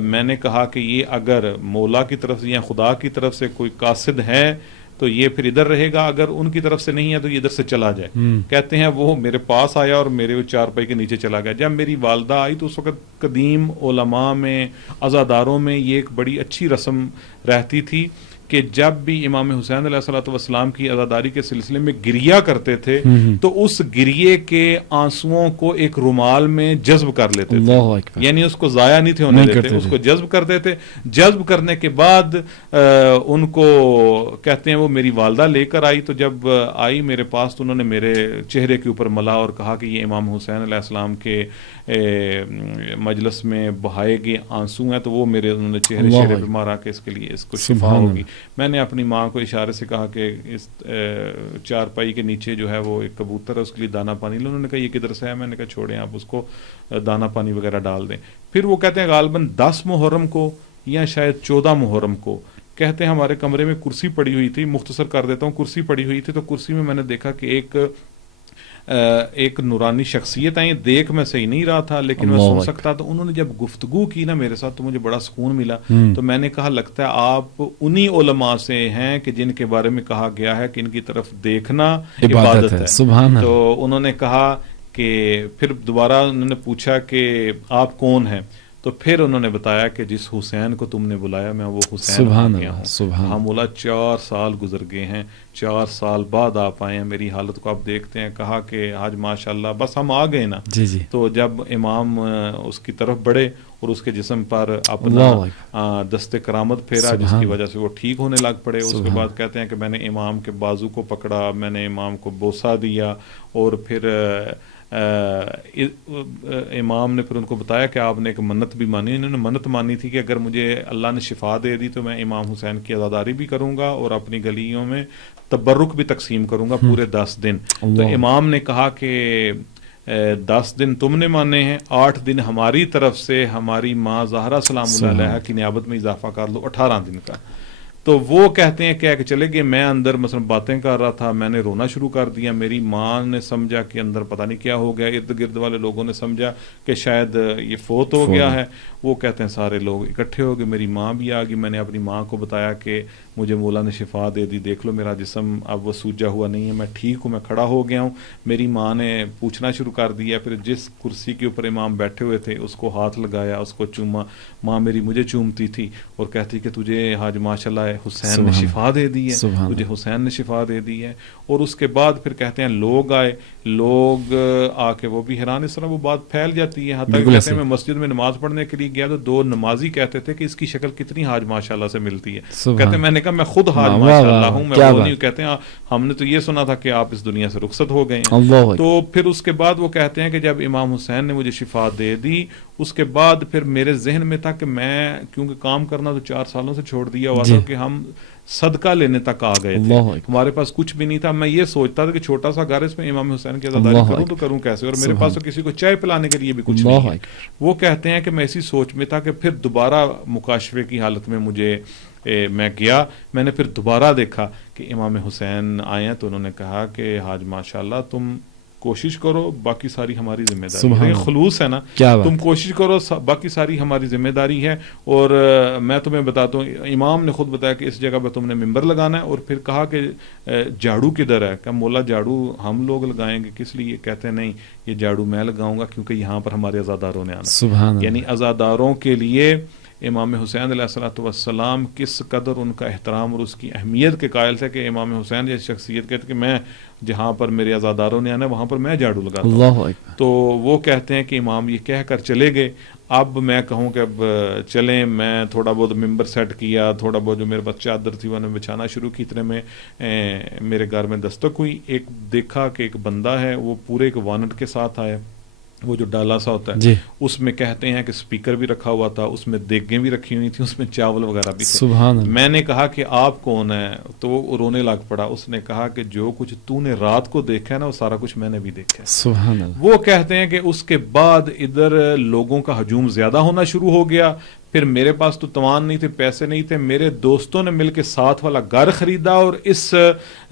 میں نے کہا کہ یہ اگر مولا کی طرف سے یا خدا کی طرف سے کوئی قاصد ہے تو یہ پھر ادھر رہے گا، اگر ان کی طرف سے نہیں ہے تو یہ ادھر سے چلا جائے۔ کہتے ہیں وہ میرے پاس آیا اور میرے وہ چارپائی کے نیچے چلا گیا۔ جب میری والدہ آئی تو اس وقت قدیم علماء میں عزاداروں میں یہ ایک بڑی اچھی رسم رہتی تھی کہ جب بھی امام حسین علیہ الصلوۃ والسلام کی عزاداری کے سلسلے میں گریا کرتے تھے تو اس گریے کے آنسوؤں کو ایک رومال میں جذب کر لیتے تھے، یعنی اس کو ضائع نہیں تھے ہونے دیتے، اس کو جذب کرتے تھے۔ جذب کرنے کے بعد ان کو کہتے ہیں وہ میری والدہ لے کر آئی، تو جب آئی میرے پاس تو انہوں نے میرے چہرے کے اوپر ملا اور کہا کہ یہ امام حسین علیہ السلام کے مجلس میں بہائے گئے آنسو ہیں، تو وہ میرے انہوں نے چہرے پہ مارا کہ اس کے لیے اس کو شفا ہوگی۔ میں نے اپنی ماں کو اشارے سے کہا کہ اس چارپائی کے نیچے جو ہے وہ ایک کبوتر ہے، اس کے لیے دانا پانی لو۔ انہوں نے کہا یہ کدھر سے ہے؟ میں نے کہا چھوڑیں آپ اس کو دانا پانی وغیرہ ڈال دیں۔ پھر وہ کہتے ہیں غالباً 10 محرم کو یا شاید 14 محرم کو کہتے ہیں ہمارے کمرے میں کرسی پڑی ہوئی تھی، مختصر کر دیتا ہوں، کرسی پڑی ہوئی تھی، تو کرسی میں نے دیکھا کہ ایک نورانی شخصیت آئی، دیکھ میں صحیح نہیں رہا تھا لیکن میں سن سکتا، تو انہوں نے جب گفتگو کی نا میرے ساتھ تو مجھے بڑا سکون ملا۔ تو میں نے کہا لگتا ہے آپ انہی علماء سے ہیں کہ جن کے بارے میں کہا گیا ہے کہ ان کی طرف دیکھنا عبادت ہے۔ تو انہوں نے کہا کہ پھر دوبارہ انہوں نے پوچھا کہ آپ کون ہیں، تو پھر انہوں نے بتایا کہ جس حسین کو تم نے بلایا میں وہ حسین ہوں۔ ہم بولا 4 سال گزر گئے ہیں، 4 سال بعد آپ آئے ہیں، میری حالت کو آپ دیکھتے ہیں۔ کہا کہ آج ماشاءاللہ بس ہم آ گئے نا۔ تو جب امام اس کی طرف بڑھے اور اس کے جسم پر اپنا دست کرامت پھیرا جس کی وجہ سے وہ ٹھیک ہونے لگ پڑے۔ اس کے بعد کہتے ہیں کہ میں نے امام کے بازو کو پکڑا، میں نے امام کو بوسہ دیا، اور پھر امام نے پھر ان کو بتایا کہ آپ نے ایک منت بھی مانی۔ انہوں نے منت مانی تھی کہ اگر مجھے اللہ نے شفا دے دی تو میں امام حسین کی عزاداری بھی کروں گا اور اپنی گلیوں میں تبرک بھی تقسیم کروں گا پورے 10 دن۔ تو امام نے کہا کہ 10 دن تم نے مانے ہیں، 8 دن ہماری طرف سے ہماری ماں زہرا سلام اللہ علیہا کی نیابت میں اضافہ کر لو 18 دن کا۔ تو وہ کہتے ہیں کہ چلے گئے، میں اندر مثلا باتیں کر رہا تھا، میں نے رونا شروع کر دیا، میری ماں نے سمجھا کہ اندر پتہ نہیں کیا ہو گیا، ارد گرد والے لوگوں نے سمجھا کہ شاید یہ فوت ہو گیا ہے۔ وہ کہتے ہیں سارے لوگ اکٹھے ہو گئے، میری ماں بھی آ گئی، میں نے اپنی ماں کو بتایا کہ مجھے مولا نے شفا دے دی، دیکھ لو میرا جسم اب وہ سوجا ہوا نہیں ہے، میں ٹھیک ہوں، میں کھڑا ہو گیا ہوں۔ میری ماں نے پوچھنا شروع کر دیا، پھر جس کرسی کے اوپر امام بیٹھے ہوئے تھے اس کو ہاتھ لگایا، اس کو چوما، ماں میری مجھے چومتی تھی اور کہتی کہ تجھے حاج ماشاءاللہ حسین نے شفا دے دی ہے، تجھے حسین نے شفا دے دی ہے۔ اور اس کے بعد پھر کہتے ہیں لوگ آئے، لوگ آ کے وہ بھی حیران، اس طرح وہ بات پھیل جاتی ہے۔ حتیٰ کہ کہتے ہیں میں مسجد میں نماز پڑھنے کے لیے گیا تو 2 نمازی کہتے تھے کہ اس کی شکل کتنی حاج ماشاءاللہ سے ملتی ہے۔ کہتے ہیں میں نے کہا میں خود حاج ماشاءاللہ ہوں، میں وہ نہیں ہوں۔ کہتے ہیں ہم نے تو یہ سنا تھا کہ آپ اس دنیا سے رخصت ہو گئے ہیں۔ تو پھر اس کے بعد وہ کہتے ہیں کہ جب امام حسین نے مجھے شفا دے دی، اس کے بعد پھر میرے ذہن میں تھا کہ میں کیونکہ کام کرنا تو 4 سالوں سے چھوڑ دیا ہوا تھا کہ ہم صدقہ لینے تک آ گئے تھے، ہمارے پاس کچھ بھی نہیں تھا۔ میں یہ سوچتا تھا کہ چھوٹا سا گھر اس میں امام حسین کی عزاداری کروں تو کروں کیسے، اور میرے پاس تو کسی کو چائے پلانے کے لیے بھی کچھ نہیں ہے۔ وہ کہتے ہیں کہ میں اسی سوچ میں تھا کہ پھر دوبارہ مکاشفے کی حالت میں میں گیا، میں نے پھر دوبارہ دیکھا کہ امام حسین آئے ہیں، تو انہوں نے کہا کہ حاج ماشاءاللہ تم کوشش کرو باقی ساری ہماری ذمہ داری ہے. خلوص ہے نا, تم کوشش کرو باقی ساری ہماری ذمہ داری ہے. اور میں تمہیں بتاتا ہوں, امام نے خود بتایا کہ اس جگہ پہ تم نے ممبر لگانا ہے, اور پھر کہا کہ جھاڑو کدھر ہے, کہ مولا جھاڑو ہم لوگ لگائیں گے, کس لیے؟ کہتے ہیں نہیں, یہ جھاڑو میں لگاؤں گا کیونکہ یہاں پر ہمارے عزاداروں نے آنا. یعنی عزاداروں کے لیے امام حسین علیہ الصلوۃ والسلام کس قدر ان کا احترام اور اس کی اہمیت کے قائل تھے کہ امام حسین جیسی شخصیت کہتے کہ میں جہاں پر میرے عزاداروں نے آنا ہے وہاں پر میں جھاڑو لگاتا ہوں. تو وہ کہتے ہیں کہ امام یہ کہہ کر چلے گئے. اب میں کہوں کہ اب چلیں, میں تھوڑا بہت ممبر سیٹ کیا, تھوڑا بہت جو میرے پاس چادر تھی وہ نے بچھانا شروع کی. اتنے میں میرے گھر میں دستک ہوئی. ایک دیکھا کہ ایک بندہ ہے, وہ پورے ایک وانٹ کے ساتھ آیا, وہ جو ڈالا سا ہوتا ہے اس میں کہتے ہیں کہ سپیکر بھی رکھا ہوا تھا, اس میں دیگیں بھی رکھی ہوئی تھیں, اس میں چاول وغیرہ بھی تھے. میں نے کہا کہ آپ کون ہیں؟ تو وہ رونے لگ پڑا. اس نے کہا کہ جو کچھ تو نے رات کو دیکھا ہے نا وہ سارا کچھ میں نے بھی دیکھا ہے. سبحان اللہ. وہ کہتے ہیں کہ اس کے بعد ادھر لوگوں کا ہجوم زیادہ ہونا شروع ہو گیا. پھر میرے پاس تو توان نہیں تھے, پیسے نہیں تھے, میرے دوستوں نے مل کے ساتھ والا گھر خریدا اور اس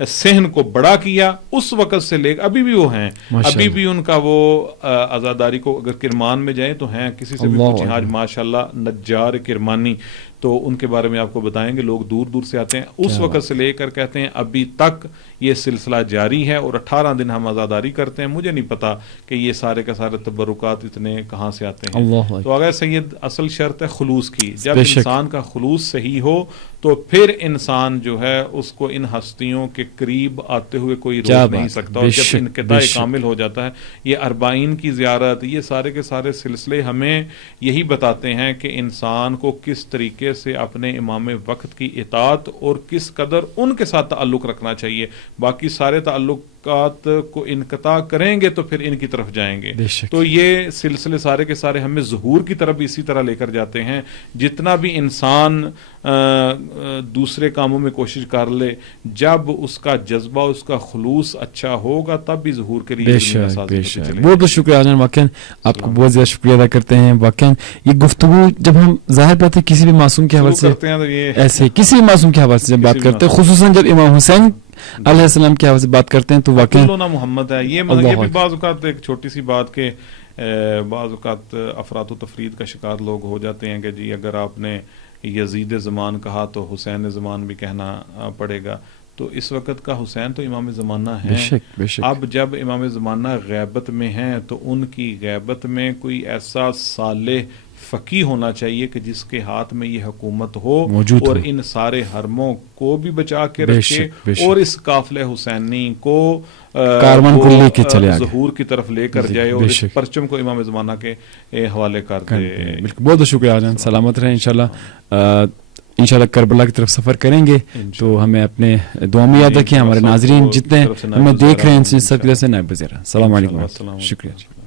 صحن کو بڑا کیا. اس وقت سے لے ابھی بھی وہ ہیں, ابھی بھی ان کا وہ عزاداری کو اگر کرمان میں جائیں تو ہیں, کسی سے بھی پوچھیں آج ماشاءاللہ نجار کرمانی, تو ان کے بارے میں آپ کو بتائیں گے. لوگ دور دور سے آتے ہیں. اس وقت سے لے کر کہتے ہیں ابھی تک یہ سلسلہ جاری ہے, اور 18 دن ہم عزاداری کرتے ہیں. مجھے نہیں پتا کہ یہ سارے کا سارے تبرکات اتنے کہاں سے آتے ہیں. تو اگر سید اصل شرط ہے خلوص کی. جب انسان کا خلوص صحیح ہو تو پھر انسان جو ہے اس کو ان ہستیوں کے قریب آتے ہوئے کوئی روک نہیں سکتا. اور جب انقطاع کامل ہو جاتا ہے, یہ 40 کی زیارت, یہ سارے کے سارے سلسلے ہمیں یہی بتاتے ہیں کہ انسان کو کس طریقے سے اپنے امام وقت کی اطاعت اور کس قدر ان کے ساتھ تعلق رکھنا چاہیے. باقی سارے تعلقات کو انقطاع کریں گے تو پھر ان کی طرف جائیں گے. تو یہ سلسلے سارے کے سارے ہمیں ظہور کی طرف اسی طرح لے کر جاتے ہیں. جتنا بھی انسان دوسرے کاموں میں کوشش کر لے, جب اس کا جذبہ اس کا خلوص اچھا ہوگا تب بھی ظہور کے لیے. بہت بہت شکریہ آجان, واقعا آپ کو بہت زیادہ شکریہ ادا کرتے ہیں. واقعا یہ گفتگو جب ہم ظاہر بات ہے کسی بھی معصوم کے حوالے سے ایسے کسی بھی معصوم کے حوالے سے جب بات کرتے ہیں, خصوصاً جب امام حسین علیہ السلام کے حوالے سے بات کرتے ہیں تو واقعا محمد ہے. یہ بھی بعض اوقات ایک چھوٹی سی بات کہ بعض اوقات افراد و تفرید کا شکار لوگ ہو جاتے ہیں کہ جی اگر آپ نے یزید زمان کہا تو حسین زمان بھی کہنا پڑے گا. تو اس وقت کا حسین تو امام زمانہ ہے. اب جب امام زمانہ غیبت میں ہیں تو ان کی غیبت میں کوئی ایسا صالح فقی ہونا چاہیے کہ جس کے ہاتھ میں یہ حکومت ہو اور ان سارے حرموں کو بھی بچا کے رکھے اور اس قافلہ حسینی کو کارون کو لے کے چلے ظہور کی طرف لے کر جائے اور اس پرچم کو امام زمانہ کے حوالے کر دے. بالکل, بہت بہت شکریہ آجان, سلامت رہیں. انشاءاللہ کربلا کی طرف سفر کریں گے تو ہمیں اپنے دعا میں یاد رکھیں. ہمارے ناظرین جتنے ہمیں دیکھ رہے ہیں ان سب کی طرف سے نائب وزیر السلام علیکم. شکریہ.